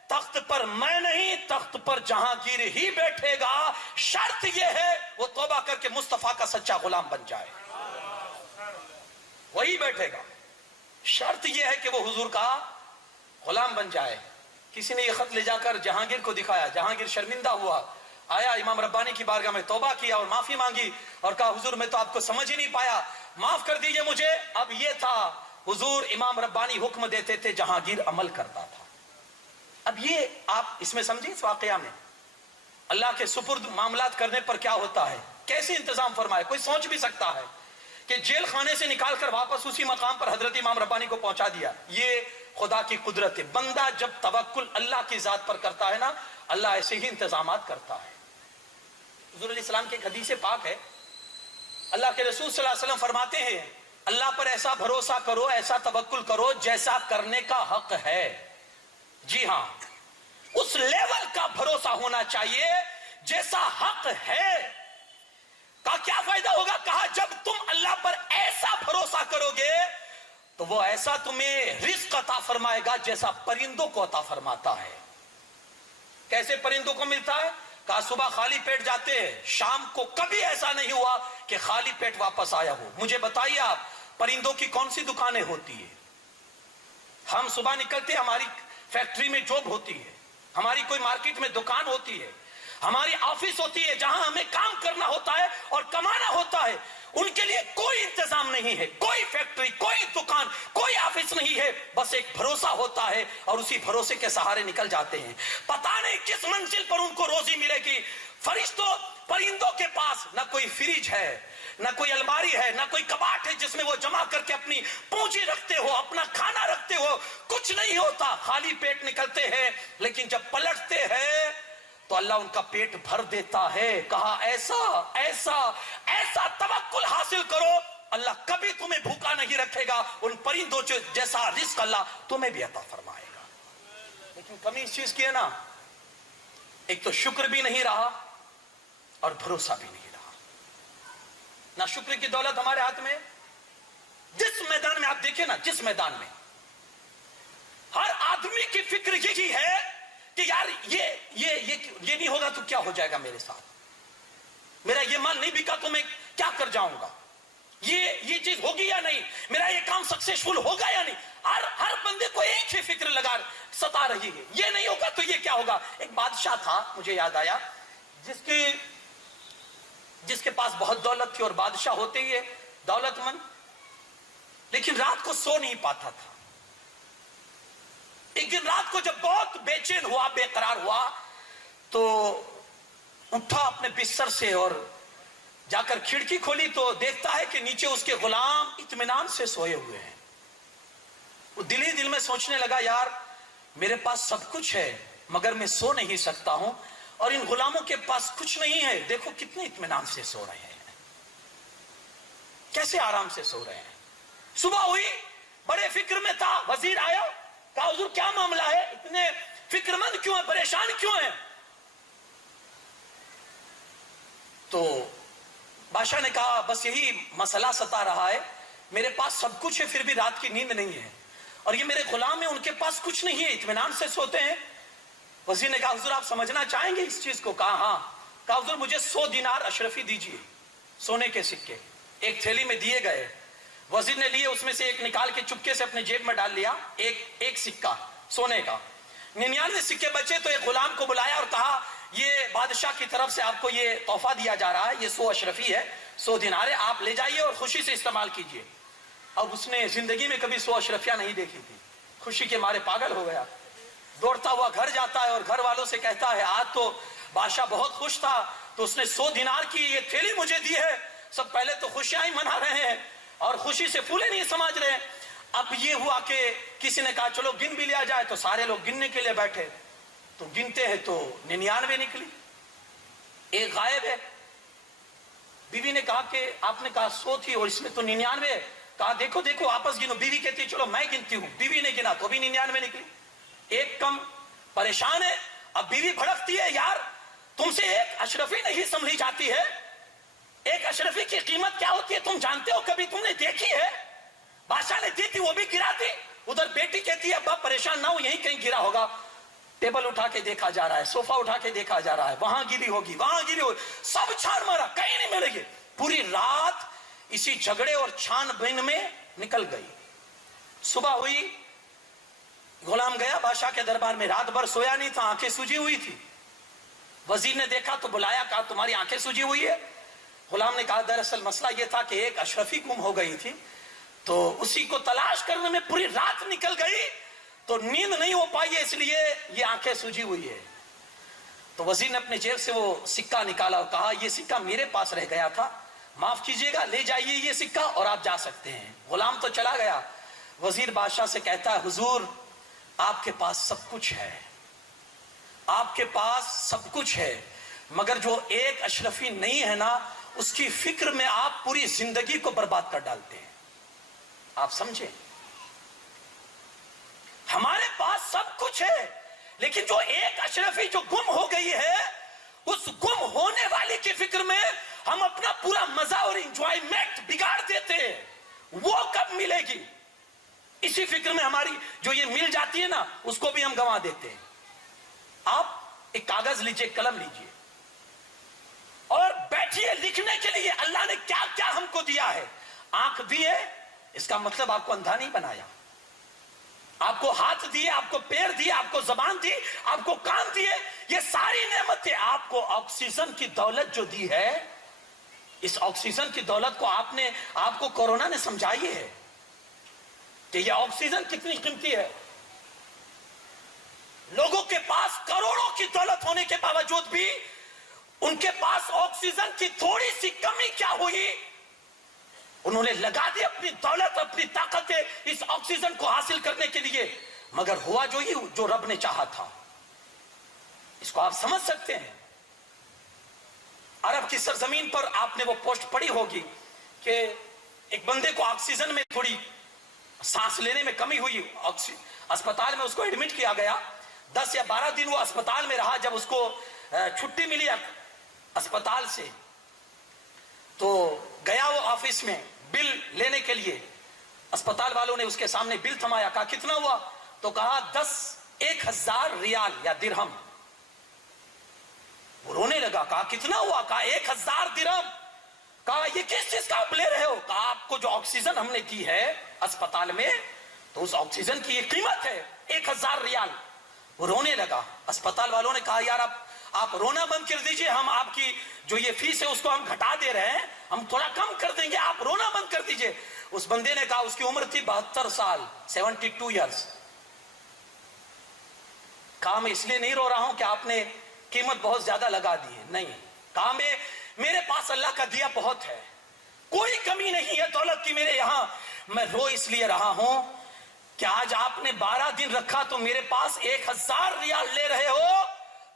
تخت پر میں نہیں، تخت پر جہانگیر ہی بیٹھے گا، شرط یہ ہے وہ توبہ کر کے مصطفیٰ کا سچا غلام بن جائے، وہی بیٹھے گا، شرط یہ ہے کہ وہ حضور کا غلام بن جائے۔ کسی نے یہ خط لے جا کر جہانگیر کو دکھایا، جہانگیر شرمندہ ہوا، آیا امام ربانی کی بارگاہ میں توبہ کیا اور معافی مانگی اور کہا حضور میں تو آپ کو سمجھ ہی نہیں پایا، معاف کر دیجئے مجھے۔ اب یہ تھا حضور امام ربانی حکم دیتے تھے، جہانگیر عمل کرتا تھا۔ اب یہ آپ اس میں سمجھیں، اس واقعہ میں اللہ کے سپرد معاملات کرنے پر کیا ہوتا ہے، کیسے انتظام فرمائے۔ کوئی سوچ بھی سکتا ہے کہ جیل خانے سے نکال کر واپس اسی مقام پر حضرت امام ربانی کو پہنچا دیا، یہ خدا کی قدرت ہے۔ بندہ جب توکل اللہ کی ذات پر کرتا ہے نا، اللہ ایسے ہی انتظامات کرتا ہے۔ حضور علیہ السلام کی ایک حدیث پاک ہے، اللہ کے رسول صلی اللہ علیہ وسلم فرماتے ہیں اللہ پر ایسا بھروسہ کرو، ایسا توکل کرو جیسا کرنے کا حق ہے۔ جی ہاں، اس لیول کا بھروسہ ہونا چاہیے جیسا حق ہے۔ کہا کیا فائدہ ہوگا؟ کہا جب تم اللہ پر ایسا بھروسہ کرو گے تو وہ ایسا تمہیں رزق عطا فرمائے گا جیسا پرندوں کو عطا فرماتا ہے۔ کیسے پرندوں کو ملتا ہے؟ کہا صبح خالی پیٹ جاتے ہیں، شام کو کبھی ایسا نہیں ہوا کہ خالی پیٹ واپس آیا ہو۔ مجھے بتائیے آپ پرندوں کی کون سی دکانیں ہوتی ہیں؟ ہم صبح نکلتے ہیں، ہماری فیکٹری میں جاب ہوتی ہے، ہماری کوئی مارکیٹ میں دکان ہوتی ہے، ہماری آفس ہوتی ہے جہاں ہمیں کام کرنا ہوتا ہے اور کمانا ہوتا ہے۔ ان کے لیے کوئی انتظام نہیں ہے، کوئی فیکٹری، کوئی دکان، کوئی آفس نہیں ہے، بس ایک بھروسہ ہوتا ہے اور اسی بھروسے کے سہارے نکل جاتے ہیں۔ پتہ نہیں کس منزل پر ان کو روزی ملے گی۔ فرشتوں پرندوں کے پاس نہ کوئی فریج ہے، نہ کوئی الماری ہے، نہ کوئی کباٹ ہے جس میں وہ جمع کر کے اپنی پونجی رکھتے ہو، اپنا کھانا رکھتے ہو، کچھ نہیں ہوتا، خالی پیٹ نکلتے ہیں، لیکن جب پلٹتے ہیں تو اللہ ان کا پیٹ بھر دیتا ہے۔ کہا ایسا ایسا ایسا توکل حاصل کرو، اللہ کبھی تمہیں بھوکا نہیں رکھے گا، ان پرندوں جیسا رزق اللہ تمہیں بھی عطا فرمائے گا۔ لیکن کمی اس چیز کی ہے نا، ایک تو شکر بھی نہیں رہا اور بھروسہ بھی نہیں رہا۔ نہ شکر کی دولت ہمارے ہاتھ میں، جس میدان میں آپ دیکھیں نا، جس میدان میں ہر آدمی کی فکر یہی ہے کہ یار یہ نہیں ہوگا تو کیا ہو جائے گا میرے ساتھ، میرا یہ مال نہیں بکا تو میں کیا کر جاؤں گا, یہ چیز ہوگی یا نہیں, میرا یہ کام سکسیسفل ہوگا یا نہیں. ہر بندے کو ایک ہی فکر لگا ستا رہی ہے, یہ نہیں ہوگا تو یہ کیا ہوگا. ایک بادشاہ تھا, مجھے یاد آیا, جس کے پاس بہت دولت تھی, اور بادشاہ ہوتے ہی دولت مند, لیکن رات کو سو نہیں پاتا تھا. ایک دن رات کو جب بہت بے چین ہوا, بے قرار ہوا, تو اٹھا اپنے بستر سے اور جا کر کھڑکی کھولی تو دیکھتا ہے کہ نیچے اس کے غلام اطمینان سے سوئے ہوئے ہیں. وہ دل ہی دل میں سوچنے لگا, یار میرے پاس سب کچھ ہے مگر میں سو نہیں سکتا ہوں, اور ان غلاموں کے پاس کچھ نہیں ہے, دیکھو کتنے اطمینان سے سو رہے ہیں, کیسے آرام سے سو رہے ہیں. صبح ہوئی, بڑے فکر میں تھا, وزیر آیا, کہا حضور کیا معاملہ ہے, اتنے فکر مند کیوں ہیں, پریشان کیوں ہیں. تو بادشاہ نے کہا بس یہی مسئلہ ستا رہا ہے, میرے پاس سب کچھ ہے پھر بھی رات کی نیند نہیں ہے, اور یہ میرے غلام ہیں ان کے پاس کچھ نہیں ہے, اطمینان سے سوتے ہیں. وزیر نے کہا حضور آپ سمجھنا چاہیں گے اس چیز کو. کہا ہاں. کہا حضور مجھے 100 دینار اشرفی دیجیے, سونے کے سکے. ایک تھیلی میں دیے گئے, وزیر نے لیے, اس میں سے ایک نکال کے چپکے سے اپنے جیب میں ڈال لیا, ایک سکہ سونے کا. 99 سکے بچے تو ایک غلام کو بلایا اور کہا یہ بادشاہ کی طرف سے آپ کو یہ تحفہ دیا جا رہا ہے, یہ 100 اشرفی ہے, 100 دینار ہے, آپ لے جائیے اور خوشی سے استعمال کیجیے. اب اس نے زندگی میں کبھی 100 اشرفیاں نہیں دیکھی تھی, خوشی کے مارے پاگل ہو گیا, دوڑتا ہوا گھر جاتا ہے اور گھر والوں سے کہتا ہے آج تو بادشاہ بہت خوش تھا تو اس نے 100 دینار کی یہ تھیلی مجھے دی ہے. سب پہلے تو خوشیاں ہی منا رہے ہیں اور خوشی سے پھولے نہیں سمجھ رہے ہیں. اب یہ ہوا کہ کسی نے کہا چلو گن بھی لیا جائے, تو سارے لوگ گننے کے لیے بیٹھے, تو گنتے ہیں تو 99 نکلی, ایک غائب ہے. بیوی نے کہا کہ آپ نے کہا 100 تھی اور اس میں تو 99 ہے. کہا دیکھو دیکھو آپس گنو. بیوی کہتی ہے چلو میں گنتی ہوں. بیوی نے گنا تو بھی 99 نکلی, ایک کم. پریشان ہے. اب بیوی بھڑکتی ہے, یار تم سے ایک اشرفی نہیں سنبھلی جاتی ہے, ایک اشرفی کی قیمت کیا ہوتی ہے تم جانتے ہو, کبھی تم نے دیکھی ہے. بادشاہ نے دی تھی وہ بھی گرا دی. ادھر بیٹی کہتی ہے باپ پریشان نہ ہو, یہیں کہیں گرا ہوگا. ٹیبل اٹھا کے دیکھا جا رہا ہے, صوفہ اٹھا کے دیکھا جا رہا ہے, وہاں گری ہوگی وہاں گری ہوگی, سب چھان مارا کہیں نہیں ملے گی. پوری رات اسی جھگڑے اور چھان بین میں نکل گئی. صبح ہوئی, غلام گیا بادشاہ کے دربار میں, رات بھر سویا نہیں تھا, آنکھیں سوجی ہوئی تھی. وزیر نے دیکھا تو بلایا, کہا تمہاری آنکھیں سوجی ہوئی ہے. غلام نے کہا دراصل مسئلہ یہ تھا کہ ایک اشرفی گم ہو گئی تھی, تو اسی کو تلاش کرنے میں پوری رات نکل گئی, تو نیند نہیں ہو پائی ہے, اس لیے یہ آنکھیں سوجی ہوئی ہے. تو وزیر نے اپنے جیب سے وہ سکہ نکالا اور کہا یہ سکہ میرے پاس رہ گیا تھا, معاف کیجئے گا, لے جائیے یہ سکہ اور آپ جا سکتے ہیں. غلام تو چلا گیا. وزیر بادشاہ سے کہتا ہے حضور آپ کے پاس سب کچھ ہے, آپ کے پاس سب کچھ ہے, مگر جو ایک اشرفی نہیں ہے نا, اس کی فکر میں آپ پوری زندگی کو برباد کر ڈالتے ہیں. آپ سمجھیں, ہمارے پاس سب کچھ ہے لیکن جو ایک اشرفی جو گم ہو گئی ہے, اس گم ہونے والی کی فکر میں ہم اپنا پورا مزہ اور انجوائمنٹ بگاڑ دیتے ہیں. وہ کب ملے گی, اسی فکر میں ہماری جو یہ مل جاتی ہے نا, اس کو بھی ہم گنوا دیتے ہیں. آپ ایک کاغذ لیجئے, قلم لیجئے اور بیٹھیے لکھنے کے لیے اللہ نے کیا کیا ہم کو دیا ہے. آنکھ دی ہے, اس کا مطلب آپ کو اندھا نہیں بنایا. آپ کو ہاتھ دیے, آپ کو پیر دیے, آپ کو زبان دی, آپ کو کان دیے, یہ ساری نعمتیں. آپ کو آکسیجن کی دولت جو دی ہے, اس آکسیجن کی دولت کو آپ کو کورونا نے سمجھائی ہے کہ یہ آکسیجن کتنی قیمتی ہے. لوگوں کے پاس کروڑوں کی دولت ہونے کے باوجود بھی ان کے پاس آکسیجن کی تھوڑی سی کمی کیا ہوئی, انہوں نے لگا دی اپنی دولت, اپنی طاقتیں اس آکسیجن کو حاصل کرنے کے لیے, مگر ہوا جو رب نے چاہا تھا. اس کو آپ سمجھ سکتے ہیں. عرب کی سرزمین پر آپ نے وہ پوسٹ پڑھی ہوگی کہ ایک بندے کو آکسیجن میں تھوڑی سانس لینے میں کمی ہوئی, اسپتال میں اس کو ایڈمٹ کیا گیا. 10 یا 12 دن وہ اسپتال میں رہا. جب اس کو چھٹی ملی اسپتال سے تو گیا وہ آفس میں بل لینے کے لیے. اسپتال والوں نے اس کے سامنے بل تھمایا, کہا کتنا ہوا, تو کہا 10,000 ریال یا درہم. وہ رونے لگا. کہا کتنا ہوا؟ کہا 1000 درہم. کہا یہ کس چیز کا آپ لے رہے ہو؟ کہا آپ کو جو آکسیجن ہم نے دی ہے اسپتال میں تو اس آکسیجن کی یہ قیمت ہے 1000 ریال. وہ رونے لگا. اسپتال والوں نے کہا یار آپ رونا بند کر دیجئے, ہم آپ کی جو یہ فیس ہے اس کو ہم گھٹا دے رہے ہیں, ہم تھوڑا کم کر دیں گے, آپ رونا بند کر دیجئے. اس بندے نے کہا, اس کی عمر تھی 72 سال, 72 ایئرز. کہا میں اس لیے نہیں رو رہا ہوں کہ آپ نے قیمت بہت زیادہ لگا دی ہے, نہیں. کہا میرے پاس اللہ کا دیا بہت ہے, کوئی کمی نہیں ہے دولت کی میرے یہاں. میں رو اس لیے رہا ہوں کہ آج آپ نے 12 دن رکھا تو میرے پاس 1000 ریال لے رہے ہو.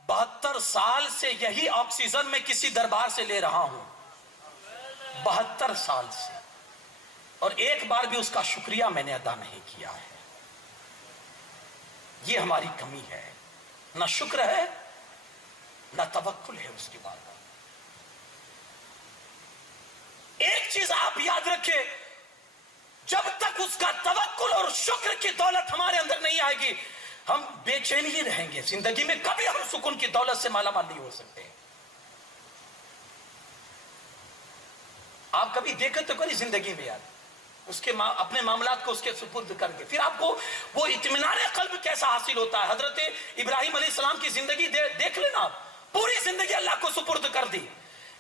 72 سال سے یہی آکسیجن میں کسی دربار سے لے رہا ہوں, 72 سال سے, اور ایک بار بھی اس کا شکریہ میں نے ادا نہیں کیا ہے. یہ ہماری کمی ہے, نہ شکر ہے نہ توکل ہے اس کے بعد. ایک چیز آپ یاد رکھیں, جب تک اس کا توکل اور شکر کی دولت ہمارے اندر نہیں آئے گی ہم بے چین ہی رہیں گے. زندگی میں کبھی ہم سکون کی دولت سے مالا مال نہیں ہو سکتے. آپ کبھی دیکھیں تو کبھی زندگی میں یاد اس کے اپنے معاملات کو اس کے سپرد کر کے پھر آپ کو وہ اطمینان قلب کیسا حاصل ہوتا ہے. حضرت ابراہیم علیہ السلام کی زندگی دیکھ لینا, پوری زندگی اللہ کو سپرد کر دی.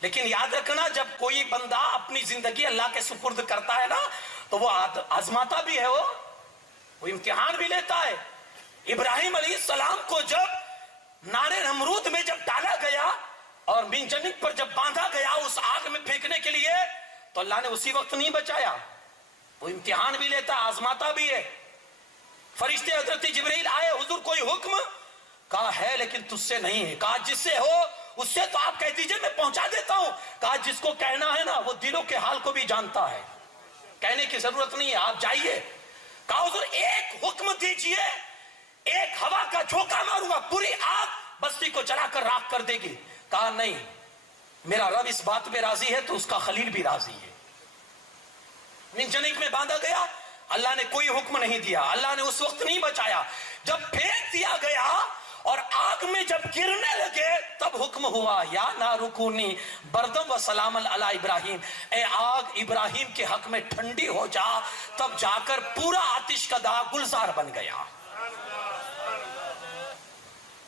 لیکن یاد رکھنا, جب کوئی بندہ اپنی زندگی اللہ کے سپرد کرتا ہے نا تو وہ آزماتا بھی ہے, وہ امتحان بھی لیتا ہے. ابراہیم علیہ السلام کو جب نار نمرود میں جب ڈالا گیا اور منجنیق پر جب باندھا گیا اس آگ میں پھینکنے کے لیے, تو اللہ نے اسی وقت نہیں بچایا, وہ امتحان بھی لیتا, آزماتا بھی ہے. فرشتے حضرت جبرائیل آئے, حضور کوئی حکم؟ کہا ہے لیکن تجھ سے نہیں ہے. کہا جس سے ہو اس سے تو آپ کہہ دیجئے میں پہنچا دیتا ہوں. کہا جس کو کہنا ہے نا وہ دلوں کے حال کو بھی جانتا ہے, کہنے کی ضرورت نہیں ہے, آپ جائیے. کہا حضور ایک حکم دیجئے, ایک ہوا کا جھونکا ماروں گا پوری آگ بستی کو جلا کر راکھ کر دے گی. کہا نہیں, میرا رب اس بات پہ راضی ہے تو اس کا خلیل بھی راضی ہے. منجنیق میں باندھا گیا, اللہ نے کوئی حکم نہیں دیا, اللہ نے اس وقت نہیں بچایا. جب پھینک دیا گیا اور آگ میں جب گرنے لگے تب حکم ہوا, یا نارکونی بردم و سلام علی ابراہیم, اے آگ ابراہیم کے حق میں ٹھنڈی ہو جا. تب جا کر پورا آتش کا داغ گلزار بن گیا.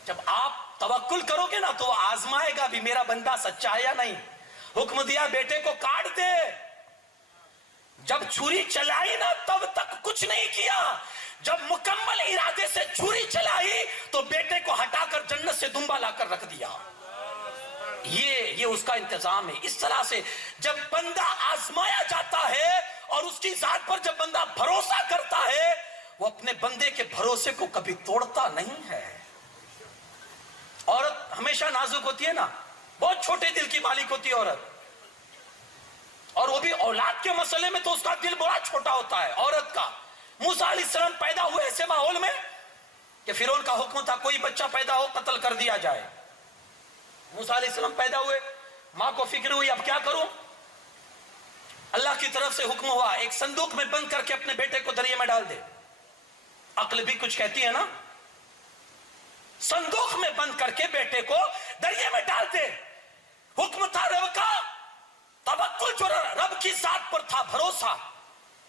جب آپ توکل کرو گے نا تو وہ آزمائے گا بھی میرا بندہ سچا ہے یا نہیں. حکم دیا بیٹے کو کاٹ دے, جب چھری چلائی نا تب تک کچھ نہیں کیا, جب مکمل ارادے سے چھری چلائی تو بیٹے کو ہٹا کر جنت سے دمبا لا کر رکھ دیا. یہ اس کا انتظام ہے. اس طرح سے جب بندہ آزمایا جاتا ہے اور اس کی ذات پر جب بندہ بھروسہ کرتا ہے وہ اپنے بندے کے بھروسے کو کبھی توڑتا نہیں ہے. عورت ہمیشہ نازک ہوتی ہے نا, بہت چھوٹے دل کی مالک ہوتی ہے عورت, اور وہ بھی اولاد کے مسئلے میں تو اس کا دل بڑا چھوٹا ہوتا ہے عورت کا. موسیٰ علیہ السلام پیدا ہوئے ایسے ماحول میں کہ فرعون کا حکم تھا کوئی بچہ پیدا ہو قتل کر دیا جائے. موسیٰ علیہ السلام پیدا ہوئے, ماں کو فکر ہوئی اب کیا کروں. اللہ کی طرف سے حکم ہوا ایک صندوق میں بند کر کے اپنے بیٹے کو دریا میں ڈال دے. عقل بھی کچھ کہتی ہے نا, صندوق میں بند کر کے بیٹے کو دریا میں ڈال دے. حکم تھا رب کا, توکل جو رب کی ذات پر تھا, بھروسہ.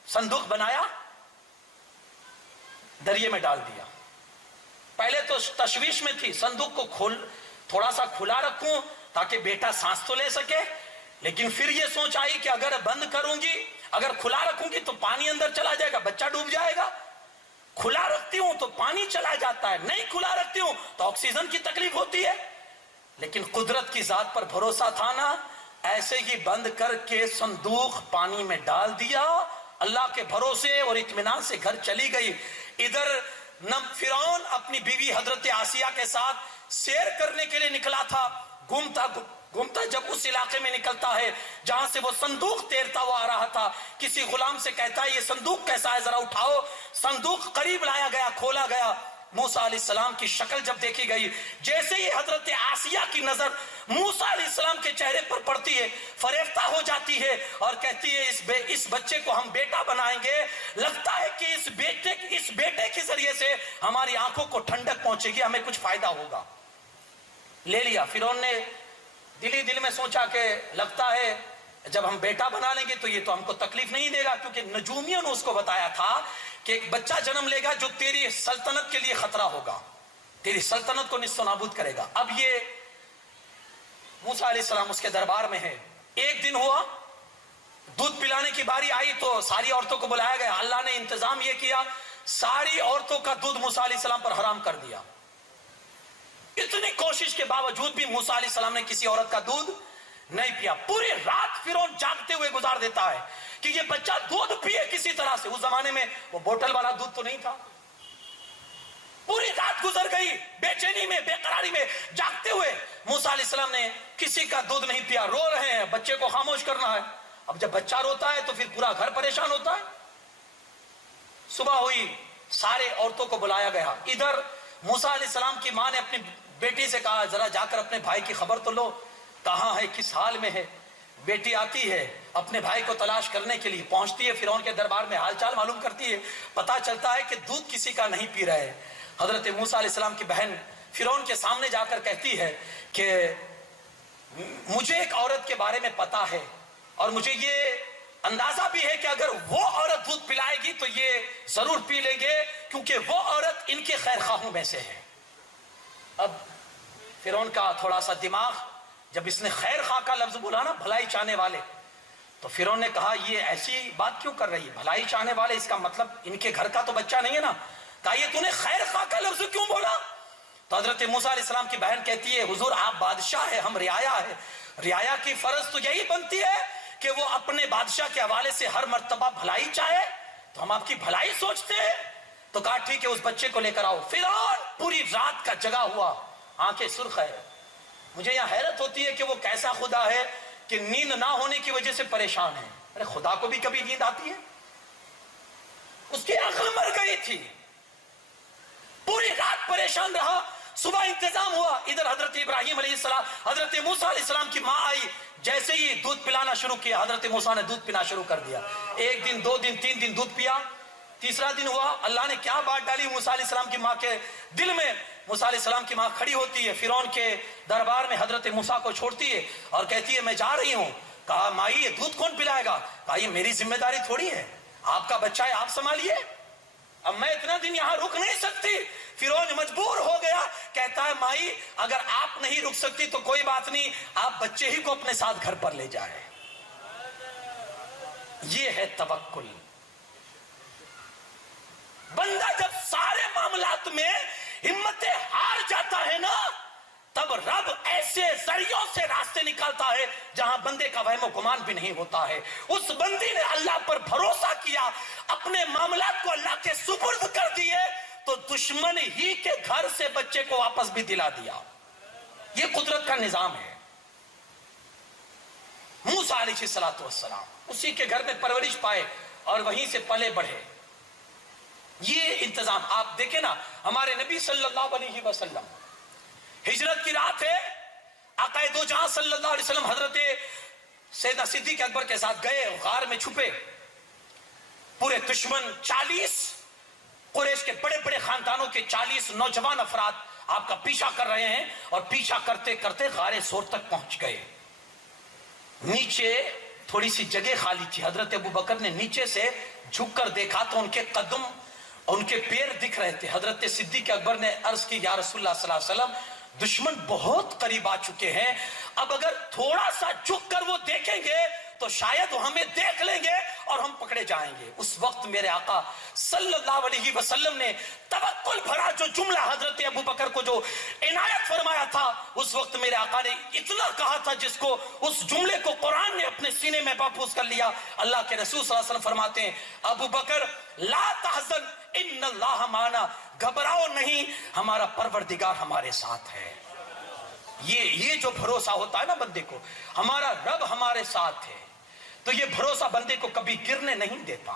صندوق بنایا, دریا میں ڈال دیا. پہلے تو تشویش میں تھی, صندوق کو تھوڑا سا کھلا رکھوں تاکہ بیٹا سانس تو لے سکے, لیکن پھر یہ سوچ آئی کہ اگر بند کروں گی, اگر کھلا رکھوں گی تو پانی اندر چلا جائے گا, بچہ ڈوب جائے گا. کھلا رکھتی ہوں تو پانی چلا جاتا ہے, نہیں کھلا رکھتی ہوں تو آکسیجن کی تکلیف ہوتی ہے. لیکن قدرت کی ذات پر بھروسہ تھا نا, ایسے ہی بند کر کے صندوق پانی میں ڈال دیا. اللہ کے بھروسے اور اطمینان سے گھر چلی گئی. ادھر فرعون اپنی بیوی حضرت آسیہ کے ساتھ سیر کرنے کے لیے نکلا تھا, گھومتا جب اس علاقے میں نکلتا ہے جہاں سے وہ صندوق تیرتا ہوا آ رہا تھا, کسی غلام سے کہتا ہے یہ صندوق کیسا ہے ذرا اٹھاؤ. صندوق قریب لایا گیا, کھولا گیا. موسیٰ علیہ السلام کی شکل جب دیکھی گئی, جیسے ہی حضرت آسیہ کی نظر موسیٰ علیہ السلام کے چہرے پر پڑتی ہے فریفتہ ہو جاتی ہے اور کہتی ہے اس بچے کو ہم بیٹا بنائیں گے. لگتا ہے کہ اس بیٹے کے ذریعے سے ہماری آنکھوں کو ٹھنڈک پہنچے گی, ہمیں کچھ فائدہ ہوگا. لے لیا۔ فرعون نے دل میں سوچا کہ لگتا ہے جب ہم بیٹا بنا لیں گے تو یہ تو ہم کو تکلیف نہیں دے گا، کیونکہ نجومیوں نے اس کو بتایا تھا کہ ایک بچہ جنم لے گا جو تیری سلطنت کے لیے خطرہ ہوگا، تیری سلطنت کو نصف و نابود کرے گا۔ اب یہ موسیٰ علیہ السلام اس کے دربار میں ہے۔ ایک دن ہوا، دودھ پلانے کی باری آئی تو ساری عورتوں کو بلایا گیا۔ اللہ نے انتظام یہ کیا، ساری عورتوں کا دودھ موسیٰ علیہ السلام پر حرام کر دیا۔ اتنی کوشش کے باوجود بھی موسیٰ علیہ السلام نے کسی عورت کا دودھ نہیں پیا۔ پوری رات فرعون جاگتے ہوئے گزار دیتا ہے کہ یہ بچہ دودھ پیے کسی طرح سے۔ اس زمانے میں وہ بوتل والا دودھ تو نہیں تھا۔ پوری رات گزر گئی بے چینی میں، بے قراری میں، جاگتے ہوئے موسیٰ علیہ السلام نے کسی کا دودھ نہیں پیا۔ رو رہے ہیں، بچے کو خاموش کرنا ہے۔ اب جب بچہ روتا ہے تو پھر پورا گھر پریشان ہوتا ہے۔ صبح ہوئی، سارے عورتوں کو بلایا گیا۔ ادھر موسیٰ علیہ السلام کی ماں نے اپنی بیٹی سے کہا ذرا جا کر اپنے بھائی کی خبر تو لو، کہاں ہے، کس حال میں ہے۔ بیٹی آتی ہے اپنے بھائی کو تلاش کرنے کے لیے، پہنچتی ہے فرعون کے دربار میں، حال چال معلوم کرتی ہے۔ پتا چلتا ہے کہ دودھ کسی کا نہیں پی رہے۔ حضرت موسیٰ علیہ السلام کی بہن فرعون کے سامنے جا کر کہتی ہے کہ مجھے ایک عورت کے بارے میں پتا ہے، اور مجھے یہ اندازہ بھی ہے کہ اگر وہ عورت دودھ پلائے گی تو یہ ضرور پی لیں گے، کیونکہ وہ عورت ان کے خیر خواہوں میں سے ہے۔ اب فرعون کا تھوڑا سا دماغ، جب اس نے خیر خواہ کا لفظ بولا نا، بھلائی چاہنے والے، تو فرعون نے کہا یہ ایسی بات کیوں کر رہی ہے، بھلائی چاہنے والے، اس کا مطلب ان کے گھر کا تو بچہ نہیں ہے نا۔ کہا یہ تو نے خیر خواہ کا لفظ کیوں بولا؟ تو حضرت موسیٰ علیہ السلام کی بہن کہتی ہے حضور آپ بادشاہ ہے، ہم رعایا ہے، رعایا کی فرض تو یہی بنتی ہے کہ وہ اپنے بادشاہ کے حوالے سے ہر مرتبہ بھلائی چاہے، تو ہم آپ کی بھلائی سوچتے ہیں۔ تو کہا ٹھیک ہے اس بچے کو لے کر آؤ۔ فرعون پوری رات کا جگا ہوا، آنکھیں سرخ ہے۔ مجھے یہاں حیرت ہوتی ہے کہ وہ کیسا خدا ہے کہ نیند نہ ہونے کی وجہ سے پریشان ہے۔ ارے خدا کو بھی کبھی نیند آتی ہے؟ اس کی عقل مر گئی تھی، پوری رات پریشان رہا۔ صبح انتظام ہوا، ادھر حضرت ابراہیم علیہ السلام، حضرت موسیٰ علیہ السلام کی ماں آئی، جیسے ہی دودھ پلانا شروع کیا حضرت موسیٰ نے دودھ پینا شروع کر دیا۔ ایک دن، دو دن، تین دن دودھ پیا۔ تیسرا دن ہوا، اللہ نے کیا بات ڈالی موسیٰ علیہ السلام کی ماں کے دل میں۔ موسیٰ علیہ السلام کی ماں کھڑی ہوتی ہے فرعون کے دربار میں، حضرت موسیٰ کو چھوڑتی ہے اور کہتی ہے میں جا رہی ہوں۔ کہا مائی یہ دودھ کون پلائے گا؟ کہا یہ میری ذمہ داری تھوڑی ہے، آپ کا بچہ ہے، آپ سنبھالیے، اب میں اتنا دن یہاں رک نہیں سکتی۔ فرعون مجبور ہو گیا، کہتا ہے مائی اگر آپ نہیں رک سکتی تو کوئی بات نہیں، آپ بچے ہی کو اپنے ساتھ گھر پر لے جائیں۔ یہ ہے توکل۔ بندہ جب سارے معاملات میں ہمت ہار جاتا ہے نا، تب رب ایسے ذریعوں سے راستے نکالتا ہے جہاں بندے کا وہم و گمان بھی نہیں ہوتا ہے۔ اس بندی نے اللہ پر بھروسہ کیا، اپنے معاملات کو اللہ کے سپرد کر دیے، تو دشمن ہی کے گھر سے بچے کو واپس بھی دلا دیا۔ یہ قدرت کا نظام ہے۔ موسیٰ علیہ السلام اسی کے گھر میں پرورش پائے اور وہیں سے پلے بڑھے۔ یہ انتظام آپ دیکھیں نا، ہمارے نبی صلی اللہ علیہ وسلم، ہجرت کی رات ہے، آقا دو جہاں صلی اللہ علیہ وسلم حضرت سیدنا صدیق اکبر کے ساتھ گئے، غار میں چھپے۔ پورے دشمن 40 قریش کے بڑے بڑے خاندانوں کے 40 نوجوان افراد آپ کا پیچھا کر رہے ہیں، اور پیچھا کرتے کرتے غار سور تک پہنچ گئے۔ نیچے تھوڑی سی جگہ خالی تھی، حضرت ابوبکر نے نیچے سے جھک کر دیکھا تو ان کے قدم، ان کے پیر دکھ رہے تھے۔ حضرت صدیق اکبر نے عرض کی یا رسول اللہ صلی اللہ علیہ وسلم دشمن بہت قریب آ چکے ہیں، اب اگر تھوڑا سا جھک کر وہ دیکھیں گے تو شاید وہ ہمیں دیکھ لیں گے اور ہم پکڑے جائیں گے۔ اس وقت میرے آقا صلی اللہ علیہ وسلم نے توکل بھرا جو جملہ حضرت ابوبکر کو جو عنایت فرمایا تھا، اس وقت میرے آقا نے اتنا کہا تھا جس کو، اس جملے کو قرآن نے اپنے سینے میں محفوظ کر لیا۔ اللہ کے رسول صلی اللہ علیہ وسلم فرماتے ہیں ابوبکر لا تحزن ان اللہ معنا، گھبراؤ نہیں، ہمارا پروردگار ہمارے ساتھ ہے۔ یہ جو بھروسہ ہوتا ہے نا بندے کو، ہمارا رب ہمارے ساتھ ہے، تو یہ بھروسہ بندے کو کبھی گرنے نہیں دیتا۔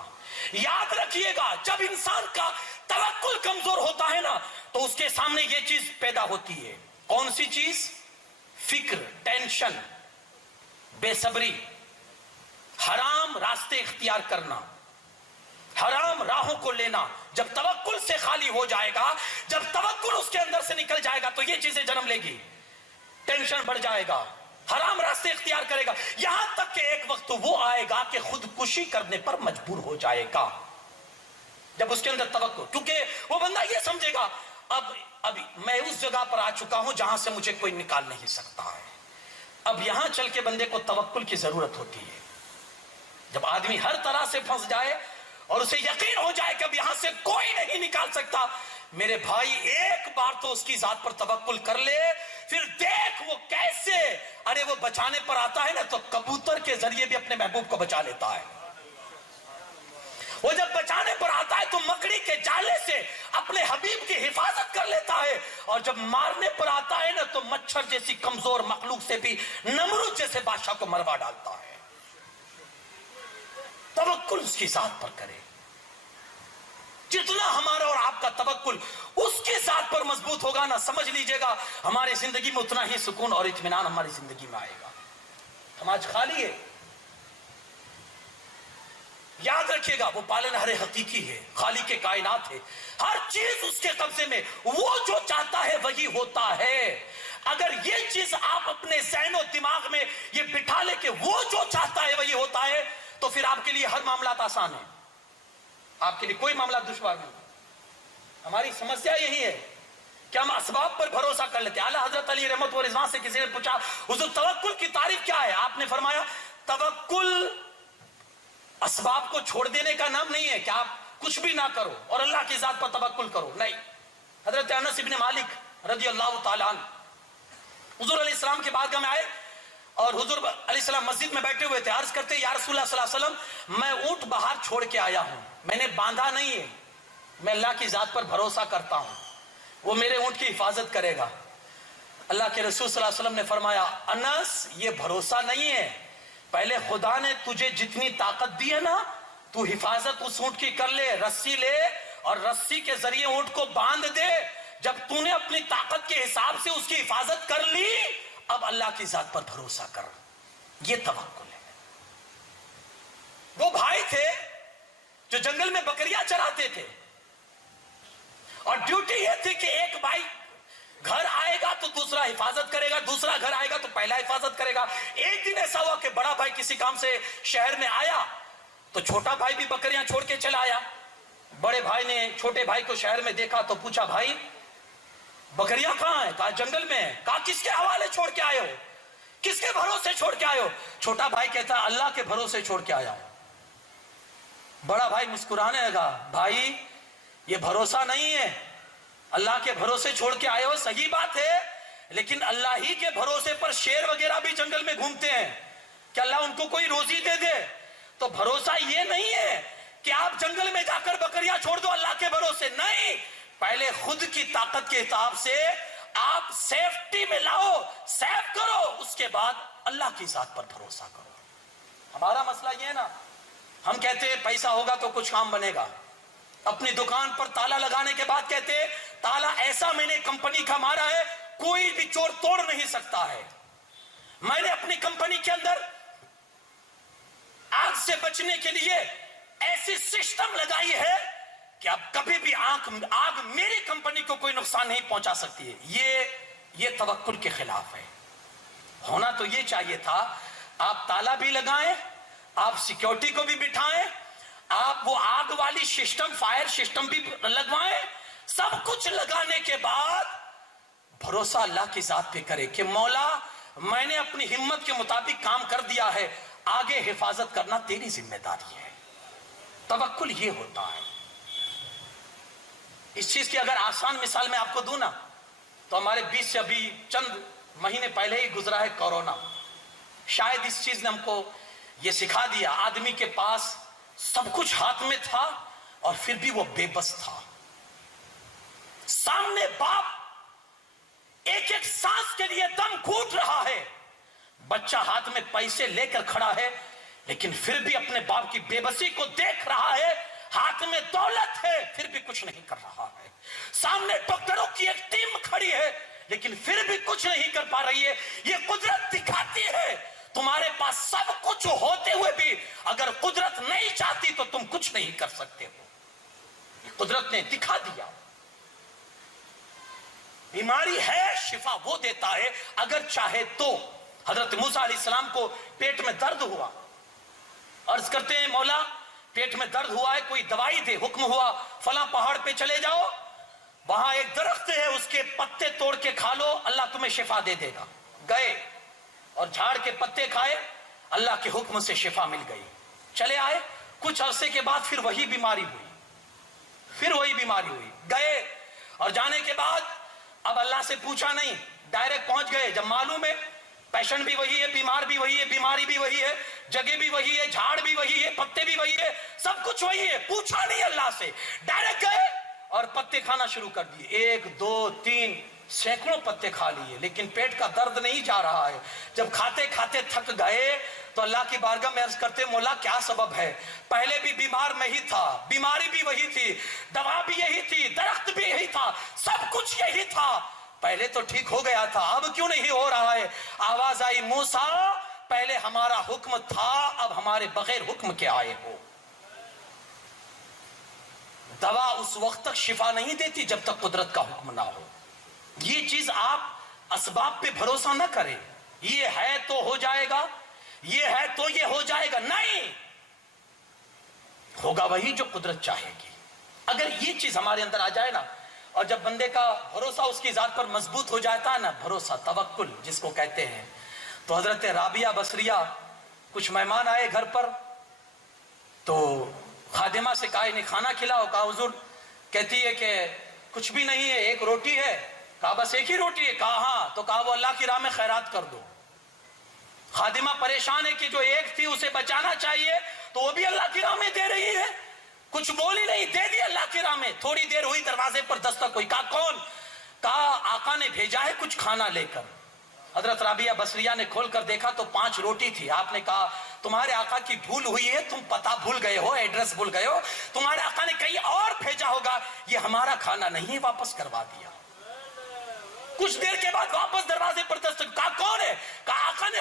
یاد رکھیے گا جب انسان کا توکل کمزور ہوتا ہے نا تو اس کے سامنے یہ چیز پیدا ہوتی ہے۔ کون سی چیز؟ فکر، ٹینشن، بے صبری، حرام راستے اختیار کرنا، حرام راہوں کو لینا۔ جب توکل سے خالی ہو جائے گا، جب توکل اس کے اندر سے نکل جائے گا تو یہ چیزیں جنم لے گی۔ ٹینشن بڑھ جائے گا, حرام راستے اختیار کرے گا, یہاں تک کہ ایک وقت وہ آئے گا کہ خودکشی کرنے پر مجبور ہو جائے گا. جب اس کے اندر توقع, کیونکہ وہ بندہ یہ سمجھے گا اب میں اس جگہ پر آ چکا ہوں جہاں سے مجھے کوئی نکال نہیں سکتا ہے. اب یہاں چل کے بندے کو توکل کی ضرورت ہوتی ہے. جب آدمی ہر طرح سے پھنس جائے اور اسے یقین ہو جائے کہ اب یہاں سے کوئی نہیں نکال سکتا, میرے بھائی ایک بار تو اس کی ذات پر توکل کر لے, پھر دیکھ وہ کیسے, ارے وہ بچانے پر آتا ہے نا تو کبوتر کے ذریعے بھی اپنے محبوب کو بچا لیتا ہے. وہ جب بچانے پر آتا ہے تو مکڑی کے جالے سے اپنے حبیب کی حفاظت کر لیتا ہے, اور جب مارنے پر آتا ہے نا تو مچھر جیسی کمزور مخلوق سے بھی نمرود جیسے بادشاہ کو مروا ڈالتا ہے. توکل اس کی ذات پر کرے. جتنا ہمارا اور آپ کا توکل اس کی ذات پر مضبوط ہوگا نا, سمجھ لیجئے گا ہماری زندگی میں اتنا ہی سکون اور اطمینان ہماری زندگی میں آئے گا. ہم آج خالی ہے, یاد رکھیے گا وہ پالنہار حقیقی ہے, خالق کائنات ہے, ہر چیز اس کے قبضے میں, وہ جو چاہتا ہے وہی ہوتا ہے. اگر یہ چیز آپ اپنے ذہن و دماغ میں یہ بٹھا لے کہ وہ جو چاہتا ہے وہی ہوتا ہے, تو پھر آپ کے لیے ہر معاملات آسان ہے, آپ کے لیے کوئی معاملات دشوار نہیں. ہماری سمسیا یہی ہے کہ ہم اسباب پر بھروسہ کر لیتے ہیں. اعلیٰ حضرت علی رحمت و رضوان سے کسی نے پوچھا حضور توکل کی تعریف کیا ہے, آپ نے فرمایا توکل اسباب کو چھوڑ دینے کا نام نہیں ہے کہ آپ کچھ بھی نہ کرو اور اللہ کی ذات پر توکل کرو, نہیں. حضرت انس ابن مالک رضی اللہ تعالیٰ عنہ حضور علیہ السلام کے بارگاہ میں آئے اور حضور علیہ السلام مسجد میں بیٹھے ہوئے تھے. عرض کرتے یا رسول اللہ صلی اللہ علیہ وسلم میں اونٹ باہر چھوڑ کے آیا ہوں, میں نے باندھا نہیں ہے, میں اللہ کی ذات پر بھروسہ کرتا ہوں, وہ میرے اونٹ کی حفاظت کرے گا. اللہ کے رسول صلی اللہ علیہ وسلم نے فرمایا انس یہ بھروسہ نہیں ہے, پہلے خدا نے تجھے جتنی طاقت دی ہے نا تو حفاظت اس اونٹ کی کر لے, رسی لے اور رسی کے ذریعے اونٹ کو باندھ دے. جب تو نے اپنی طاقت کے حساب سے اس کی حفاظت کر لی, اب اللہ کی ذات پر بھروسہ کر. یہ توکل ہے. وہ بھائی تھے جو جنگل میں بکریاں چراتے تھے اور ڈیوٹی یہ تھی کہ ایک بھائی گھر آئے گا تو دوسرا حفاظت کرے گا, دوسرا گھر آئے گا تو پہلا حفاظت کرے گا. ایک دن ایسا ہوا کہ بڑا بھائی کسی کام سے شہر میں آیا تو چھوٹا بھائی بھی بکریاں چھوڑ کے چلا آیا. بڑے بھائی نے چھوٹے بھائی کو شہر میں دیکھا تو پوچھا بھائی بکریاں کہاں ہیں؟ کہا جنگل میں. کہا کس کے حوالے چھوڑ کے آئے ہو, کس کے بھروسے چھوڑ کے آئے ہو؟ چھوٹا بھائی کہتا اللہ کے بھروسے چھوڑ کے آیا ہوں. بڑا بھائی مسکرانے لگا, بھائی یہ بھروسہ نہیں ہے, اللہ کے بھروسے چھوڑ کے آئے ہو صحیح بات ہے, لیکن اللہ ہی کے بھروسے پر شیر وغیرہ بھی جنگل میں گھومتے ہیں کہ اللہ ان کو کوئی روزی دے دے. تو بھروسہ یہ نہیں ہے کہ آپ جنگل میں جا کر بکریاں چھوڑ دو اللہ کے بھروسے, نہیں. پہلے خود کی طاقت کے حساب سے آپ سیفٹی میں لاؤ, سیف کرو, اس کے بعد اللہ کی ذات پر بھروسہ کرو. ہمارا مسئلہ یہ ہے نا, ہم کہتے ہیں پیسہ ہوگا تو کچھ کام بنے گا. اپنی دکان پر تالا لگانے کے بعد کہتے ہیں تالا ایسا میں نے کمپنی کا مارا ہے کوئی بھی چور توڑ نہیں سکتا ہے. میں نے اپنی کمپنی کے اندر آگ سے بچنے کے لیے ایسی سسٹم لگائی ہے کہ اب کبھی بھی آگ میری کمپنی کو کوئی نقصان نہیں پہنچا سکتی ہے. یہ توکل کے خلاف ہے. ہونا تو یہ چاہیے تھا آپ تالا بھی لگائیں, آپ سیکیورٹی کو بھی بٹھائیں, آپ وہ آگ والی سسٹم فائر سسٹم بھی لگوائیں. سب کچھ لگانے کے بعد بھروسہ اللہ کی ذات پہ کرے کہ مولا میں نے اپنی ہمت کے مطابق کام کر دیا ہے, آگے حفاظت کرنا تیری ذمہ داری ہے. توکل یہ ہوتا ہے. اس چیز کی اگر آسان مثال میں آپ کو دوں نا تو ہمارے بیچ سے ابھی چند مہینے پہلے ہی گزرا ہے کورونا. شاید اس چیز نے ہم کو یہ سکھا دیا, آدمی کے پاس سب کچھ ہاتھ میں تھا اور پھر بھی وہ بے بس تھا. سامنے باپ ایک ایک سانس کے لیے دم گھوٹ رہا ہے, بچہ ہاتھ میں پیسے لے کر کھڑا ہے لیکن پھر بھی اپنے باپ کی بے بسی کو دیکھ رہا ہے. ہاتھ میں دولت ہے پھر بھی کچھ نہیں کر رہا ہے. سامنے ڈاکٹروں کی ایک ٹیم کھڑی ہے لیکن پھر بھی کچھ نہیں کر پا رہی ہے. یہ قدرت دکھاتی ہے تمہارے پاس سب کچھ ہوتے ہوئے بھی اگر قدرت نہیں چاہتی تو تم کچھ نہیں کر سکتے ہو. یہ قدرت نے دکھا دیا. بیماری ہے شفا وہ دیتا ہے اگر چاہے تو. حضرت موسیٰ علیہ السلام کو پیٹ میں درد ہوا, عرض کرتے ہیں مولا پیٹ میں درد ہوا ہے, کوئی دوائی دے. حکم ہوا فلاں پہاڑ پہ چلے جاؤ, وہاں ایک درخت ہے, اس کے پتے توڑ کے کھا لو, اللہ تمہیں شفا دے دے گا. گئے اور جھاڑ کے پتے کھائے, اللہ کے حکم سے شفا مل گئی. چلے آئے, کچھ عرصے کے بعد پھر وہی بیماری ہوئی, پھر وہی بیماری ہوئی. گئے اور جانے کے بعد اب اللہ سے پوچھا نہیں, ڈائریکٹ پہنچ گئے. جب معلوم ہے پیشنٹ بھی وہی ہے, بیمار بھی وہی ہے, بیماری بھی وہی ہے, جگہ بھی وہی ہے, جھاڑ بھی وہی ہے, پتے بھی وہی ہے, سب کچھ وہی ہے, پوچھا نہیں اللہ سے, ڈائریکٹ گئے اور پتے کھانا شروع کر دیے. 1 2 3 سینکڑوں پتے کھا لیے, لیکن پیٹ کا درد نہیں جا رہا ہے. جب کھاتے کھاتے تھک گئے تو اللہ کی بارگاہ میں عرض کرتے مولا کیا سبب ہے؟ پہلے بھی بیمار میں ہی تھا, بیماری بھی وہی تھی, دوا بھی یہی تھی, درخت بھی یہی تھا, سب کچھ یہی تھا, پہلے تو ٹھیک ہو گیا تھا, اب کیوں نہیں ہو رہا ہے؟ آواز آئی موسیٰ پہلے ہمارا حکم تھا, اب ہمارے بغیر حکم کے آئے ہو. دوا اس وقت تک شفا نہیں دیتی جب تک قدرت کا حکم نہ ہو. یہ چیز آپ اسباب پہ بھروسہ نہ کریں, یہ ہے تو ہو جائے گا, یہ ہے تو یہ ہو جائے گا, نہیں, ہوگا وہی جو قدرت چاہے گی. اگر یہ چیز ہمارے اندر آ جائے نا, اور جب بندے کا بھروسہ اس کی ذات پر مضبوط ہو جاتا ہے نا, بھروسہ توکل جس کو کہتے ہیں, تو حضرت رابعہ بصریہ کچھ مہمان آئے گھر پر, تو خادمہ سے کہا انہیں کھانا کھلاؤ. کہا حضور, کہتی ہے کہ کچھ بھی نہیں ہے, ایک روٹی ہے. کہا بس ایک ہی روٹی ہے؟ کہا ہاں. تو کہا وہ اللہ کی راہ میں خیرات کر دو. خادمہ پریشان ہے کہ جو ایک تھی اسے بچانا چاہیے, تو وہ بھی اللہ کی راہ میں دے رہی ہے, کچھ بولی نہیں, دے دی اللہ کی راہ میں. تھوڑی دیر ہوئی, دروازے پر دستک ہوئی. کہا کون؟ کہا آقا نے بھیجا ہے کچھ کھانا لے کر. حضرت رابعہ بصریہ نے کھول کر دیکھا تو 5 روٹی تھی. آپ نے کہا تمہارے آقا کی بھول ہوئی ہے, تم پتہ بھول گئے ہو, ایڈریس بھول گئے ہو, تمہارے آقا نے کہیں اور بھیجا ہوگا, یہ ہمارا کھانا نہیں, واپس کروا دیا. کچھ دیر کے بعد واپس دروازے پر دستک. کہا کون ہے؟ کہا آقا نے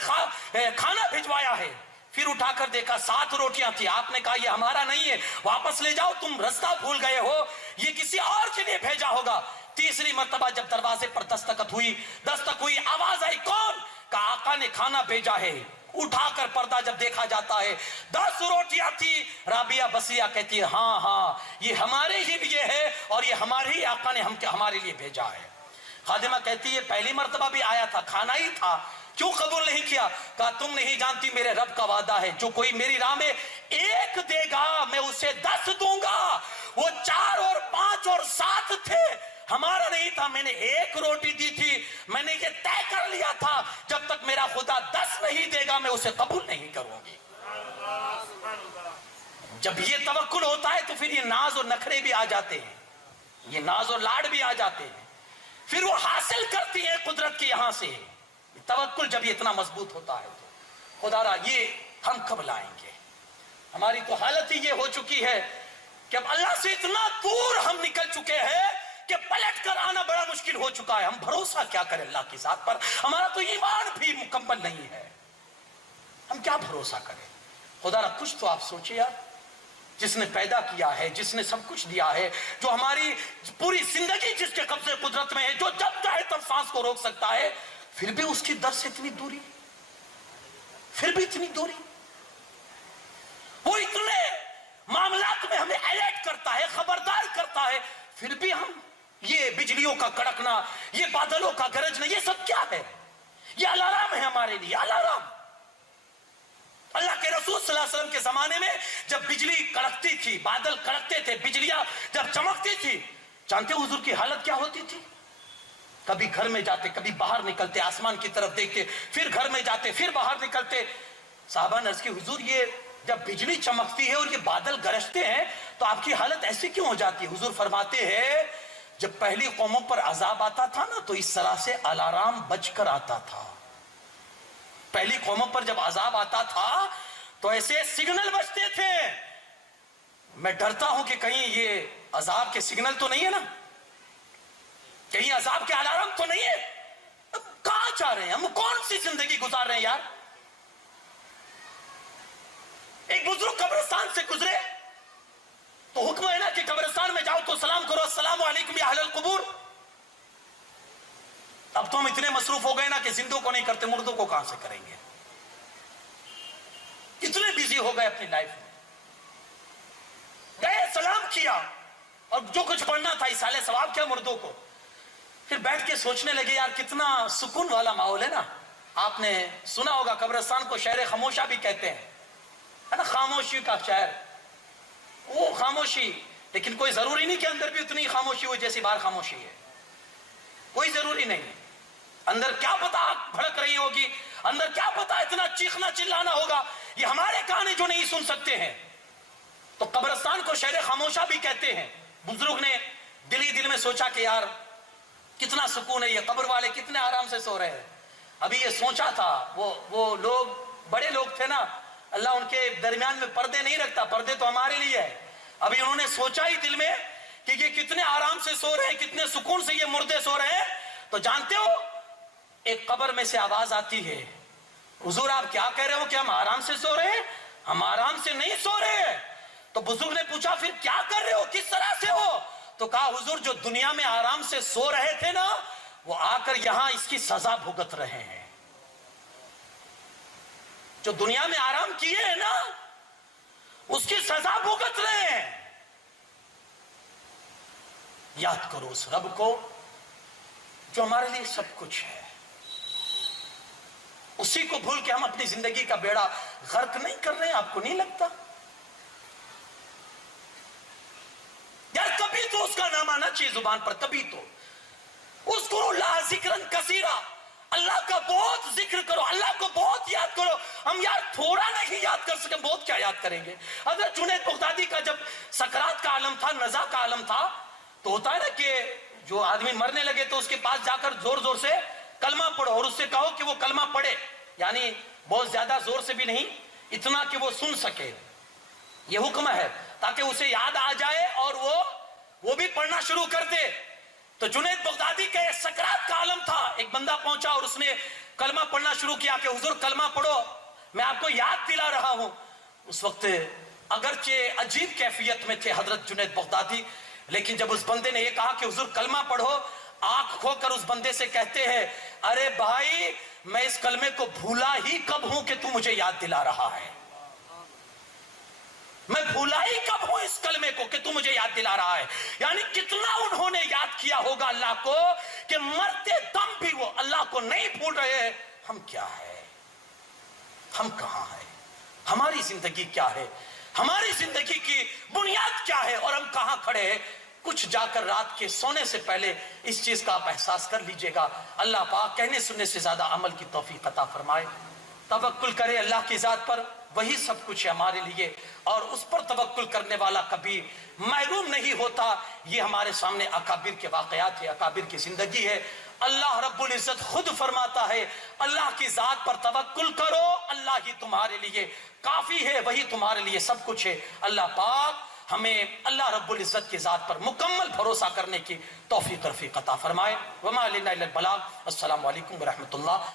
کھانا بھیجوایا ہے. پھر اٹھا کر دیکھا 7 روٹیاں تھی. آپ نے کہا یہ ہمارا نہیں ہے, واپس لے جاؤ, تم رستہ بھول گئے ہو, یہ کسی اور کے لیے بھیجا ہوگا. تیسری مرتبہ جب دروازے پر دستک ہوئی, آواز آئی کون؟ کہا آقا نے کھانا بھیجا ہے. اٹھا کر پردہ جب دیکھا جاتا ہے 10 روٹیاں تھی. رابعہ بصریہ کہتی ہے ہاں ہاں یہ ہمارے ہی لیے ہے, اور یہ ہمارے ہی آقا نے ہمارے لیے بھیجا ہے. خادمہ کہتی ہے پہلی مرتبہ بھی آیا تھا, کھانا ہی تھا, کیوں قبول نہیں کیا؟ کہا تم نہیں جانتی میرے رب کا وعدہ ہے, جو کوئی میری راہ میں 1 دے گا میں اسے 10 دوں گا. وہ 4 اور 5 اور 7 تھے, ہمارا نہیں تھا. میں نے 1 روٹی دی تھی, میں نے یہ طے کر لیا تھا جب تک میرا خدا 10 نہیں دے گا میں اسے قبول نہیں کروں گی. جب یہ توکل ہوتا ہے تو پھر یہ ناز اور نخرے بھی آ جاتے ہیں, یہ ناز اور لاڈ بھی آ جاتے ہیں, پھر وہ حاصل کرتی ہیں قدرت کے یہاں سے. توکل جب یہ اتنا مضبوط ہوتا ہے تو خدا را یہ ہم کب لائیں گے؟ ہماری تو حالت ہی یہ ہو چکی ہے کہ اب اللہ سے اتنا دور ہم نکل چکے ہیں کہ پلٹ کر آنا بڑا مشکل ہو چکا ہے. ہم بھروسہ کیا کریں اللہ کی ذات پر؟ ہمارا تو ایمان بھی مکمل نہیں ہے, ہم کیا بھروسہ کریں؟ خدا را کچھ تو آپ سوچیں یار, جس نے پیدا کیا ہے, جس نے سب کچھ دیا ہے, جو ہماری پوری زندگی جس کے قبضے قدرت میں ہے, جو جب چاہے تب سانس کو روک سکتا ہے, پھر بھی اس کی در سے اتنی دوری, پھر بھی اتنی دوری. وہ اتنے معاملات میں ہمیں الرٹ کرتا ہے, خبردار کرتا ہے, پھر بھی ہم یہ بجلیوں کا کڑکنا, یہ بادلوں کا گرجنا, یہ سب کیا ہے؟ یہ الارم ہے ہمارے لیے, الارم. اللہ کے رسول صلی اللہ علیہ وسلم کے زمانے میں جب بجلی کڑکتی تھی, بادل کڑکتے تھے, بجلیاں جب چمکتی تھی, جانتے ہو حضور کی حالت کیا ہوتی تھی؟ کبھی گھر میں جاتے, کبھی باہر نکلتے, آسمان کی طرف دیکھتے, پھر گھر میں جاتے, پھر باہر نکلتے. صحابہ نے عرض کی حضور یہ جب بجلی چمکتی ہے اور یہ بادل گرجتے ہیں تو آپ کی حالت ایسی کیوں ہو جاتی ہے؟ حضور فرماتے ہیں جب پہلی قوموں پر عذاب آتا تھا نا تو اس طرح سے الارم بج کر آتا تھا. پہلی قوموں پر جب عذاب آتا تھا تو ایسے سگنل بجتے تھے. میں ڈرتا ہوں کہ کہیں یہ عذاب کے سگنل تو نہیں ہے نا, کہیں عذاب کے الارم تو نہیں ہے. اب کہاں جا رہے ہیں ہم, کون سی زندگی گزار رہے ہیں یار؟ ایک بزرگ قبرستان سے گزرے تو حکم ہے نا کہ قبرستان میں جاؤ تو سلام کرو, السلام علیکم یا اہل القبور. اب تو ہم اتنے مصروف ہو گئے نا کہ زندوں کو نہیں کرتے، مردوں کو کہاں سے کریں گے؟ اتنے بیزی ہو گئے اپنی لائف میں. گئے سلام کیا اور جو کچھ پڑھنا تھا اصالہ ثواب کیا مردوں کو. پھر بیٹھ کے سوچنے لگے یار کتنا سکون والا ماحول ہے نا. آپ نے سنا ہوگا قبرستان کو شہر خاموشہ بھی کہتے ہیں، ہے نا، خاموشی کا شہر. وہ خاموشی، لیکن کوئی ضروری نہیں کہ اندر بھی اتنی خاموشی ہو جیسی باہر خاموشی ہے. کوئی ضروری نہیں. اندر کیا پتا آگ بھڑک رہی ہوگی، اندر کیا پتا اتنا چیخنا چلانا ہوگا، یہ ہمارے کان جو نہیں سن سکتے ہیں. تو قبرستان کو شہر خاموشہ بھی کہتے ہیں. بزرگ نے دل ہی دل میں سوچا کہ یار کتنا سکون ہے، یہ قبر والے کتنے آرام سے سو رہے ہیں. ابھی یہ سوچا تھا، وہ لوگ بڑے لوگ تھے نا، اللہ ان کے درمیان میں پردے نہیں رکھتا، پردے تو ہمارے لیے ہے. ابھی انہوں نے سوچا ہی دل میں کہ یہ کتنے آرام سے سو رہے ہیں، کتنے سکون سے یہ مردے سو رہے ہیں. تو جانتے ہو ایک قبر میں سے آواز آتی ہے، حضور آپ کیا کہہ رہے ہو کہ ہم آرام سے سو رہے ہیں؟ ہم آرام سے نہیں سو رہے ہیں. تو بزرگ نے پوچھا پھر کیا کر رہے ہو، کس طرح سے ہو؟ تو کہا حضور جو دنیا میں آرام سے سو رہے تھے نا، وہ آ کر یہاں اس کی سزا بھگت رہے ہیں. جو دنیا میں آرام کیے ہیں نا، اس کی سزا بھگت رہے ہیں. یاد کرو اس رب کو جو ہمارے لیے سب کچھ ہے. اسی کو بھول کے ہم اپنی زندگی کا بیڑا غرق نہیں کر رہے ہیں. آپ کو نہیں لگتا یار کبھی تو اس کا نام آنا چاہیے زبان پر؟ کبھی تو اذکروا اللہ ذکرا کثیرا، اللہ کا بہت ذکر کرو، اللہ کو بہت یاد کرو. ہم یار تھوڑا نہیں یاد کر سکے، بہت کیا یاد کریں گے. حضرت جنید بغدادی کا جب سکرات کا عالم تھا، نزا کا عالم تھا، تو ہوتا ہے نا کہ جو آدمی مرنے لگے تو اس کے پاس جا کر زور زور سے کلمہ پڑھو اور اس سے کہو کہ وہ کلمہ پڑھے. یعنی بہت زیادہ زور سے بھی نہیں، اتنا کہ وہ سن سکے. یہ حکم ہے تاکہ اسے یاد آ جائے اور وہ بھی پڑھنا شروع کر دے. تو جنید بغدادی کے سکرات کا عالم تھا، ایک بندہ پہنچا اور اس نے کلمہ پڑھنا شروع کیا کہ حضور کلمہ پڑھو، میں آپ کو یاد دلا رہا ہوں. اس وقت اگرچہ عجیب کیفیت میں تھے حضرت جنید بغدادی، لیکن جب اس بندے نے یہ کہا کہ حضور کلمہ پڑھو، آنکھ کھو کر اس بندے سے کہتے ہیں ارے بھائی میں اس کلمے کو بھولا ہی کب ہوں کہ تو مجھے یاد دلا رہا ہے. میں بھولا ہی کب ہوں اس کلمے کو کہ تو مجھے یاد دلا رہا ہے. یعنی کتنا انہوں نے یاد کیا ہوگا اللہ کو کہ مرتے دم بھی وہ اللہ کو نہیں بھول رہے. ہم کیا ہے، ہم کہاں ہیں، ہماری زندگی کیا ہے، ہماری زندگی کی بنیاد کیا ہے اور ہم کہاں کھڑے ہیں. کچھ جا کر رات کے سونے سے پہلے اس چیز کا آپ احساس کر لیجئے گا. اللہ پاک کہنے سننے سے زیادہ عمل کی توفیق عطا فرمائے. توکل کرے اللہ کی ذات پر، وہی سب کچھ ہے ہمارے لیے، اور اس پر توکل کرنے والا کبھی محروم نہیں ہوتا. یہ ہمارے سامنے اکابر کے واقعات ہے، اکابر کی زندگی ہے. اللہ رب العزت خود فرماتا ہے اللہ کی ذات پر توکل کرو، اللہ ہی تمہارے لیے کافی ہے، وہی تمہارے لیے سب کچھ ہے. اللہ پاک ہمیں اللہ رب العزت کی ذات پر مکمل بھروسہ کرنے کی توفیق رفیق عطا فرمائے. وما علینا الا البلاغ. السلام علیکم ورحمۃ اللہ.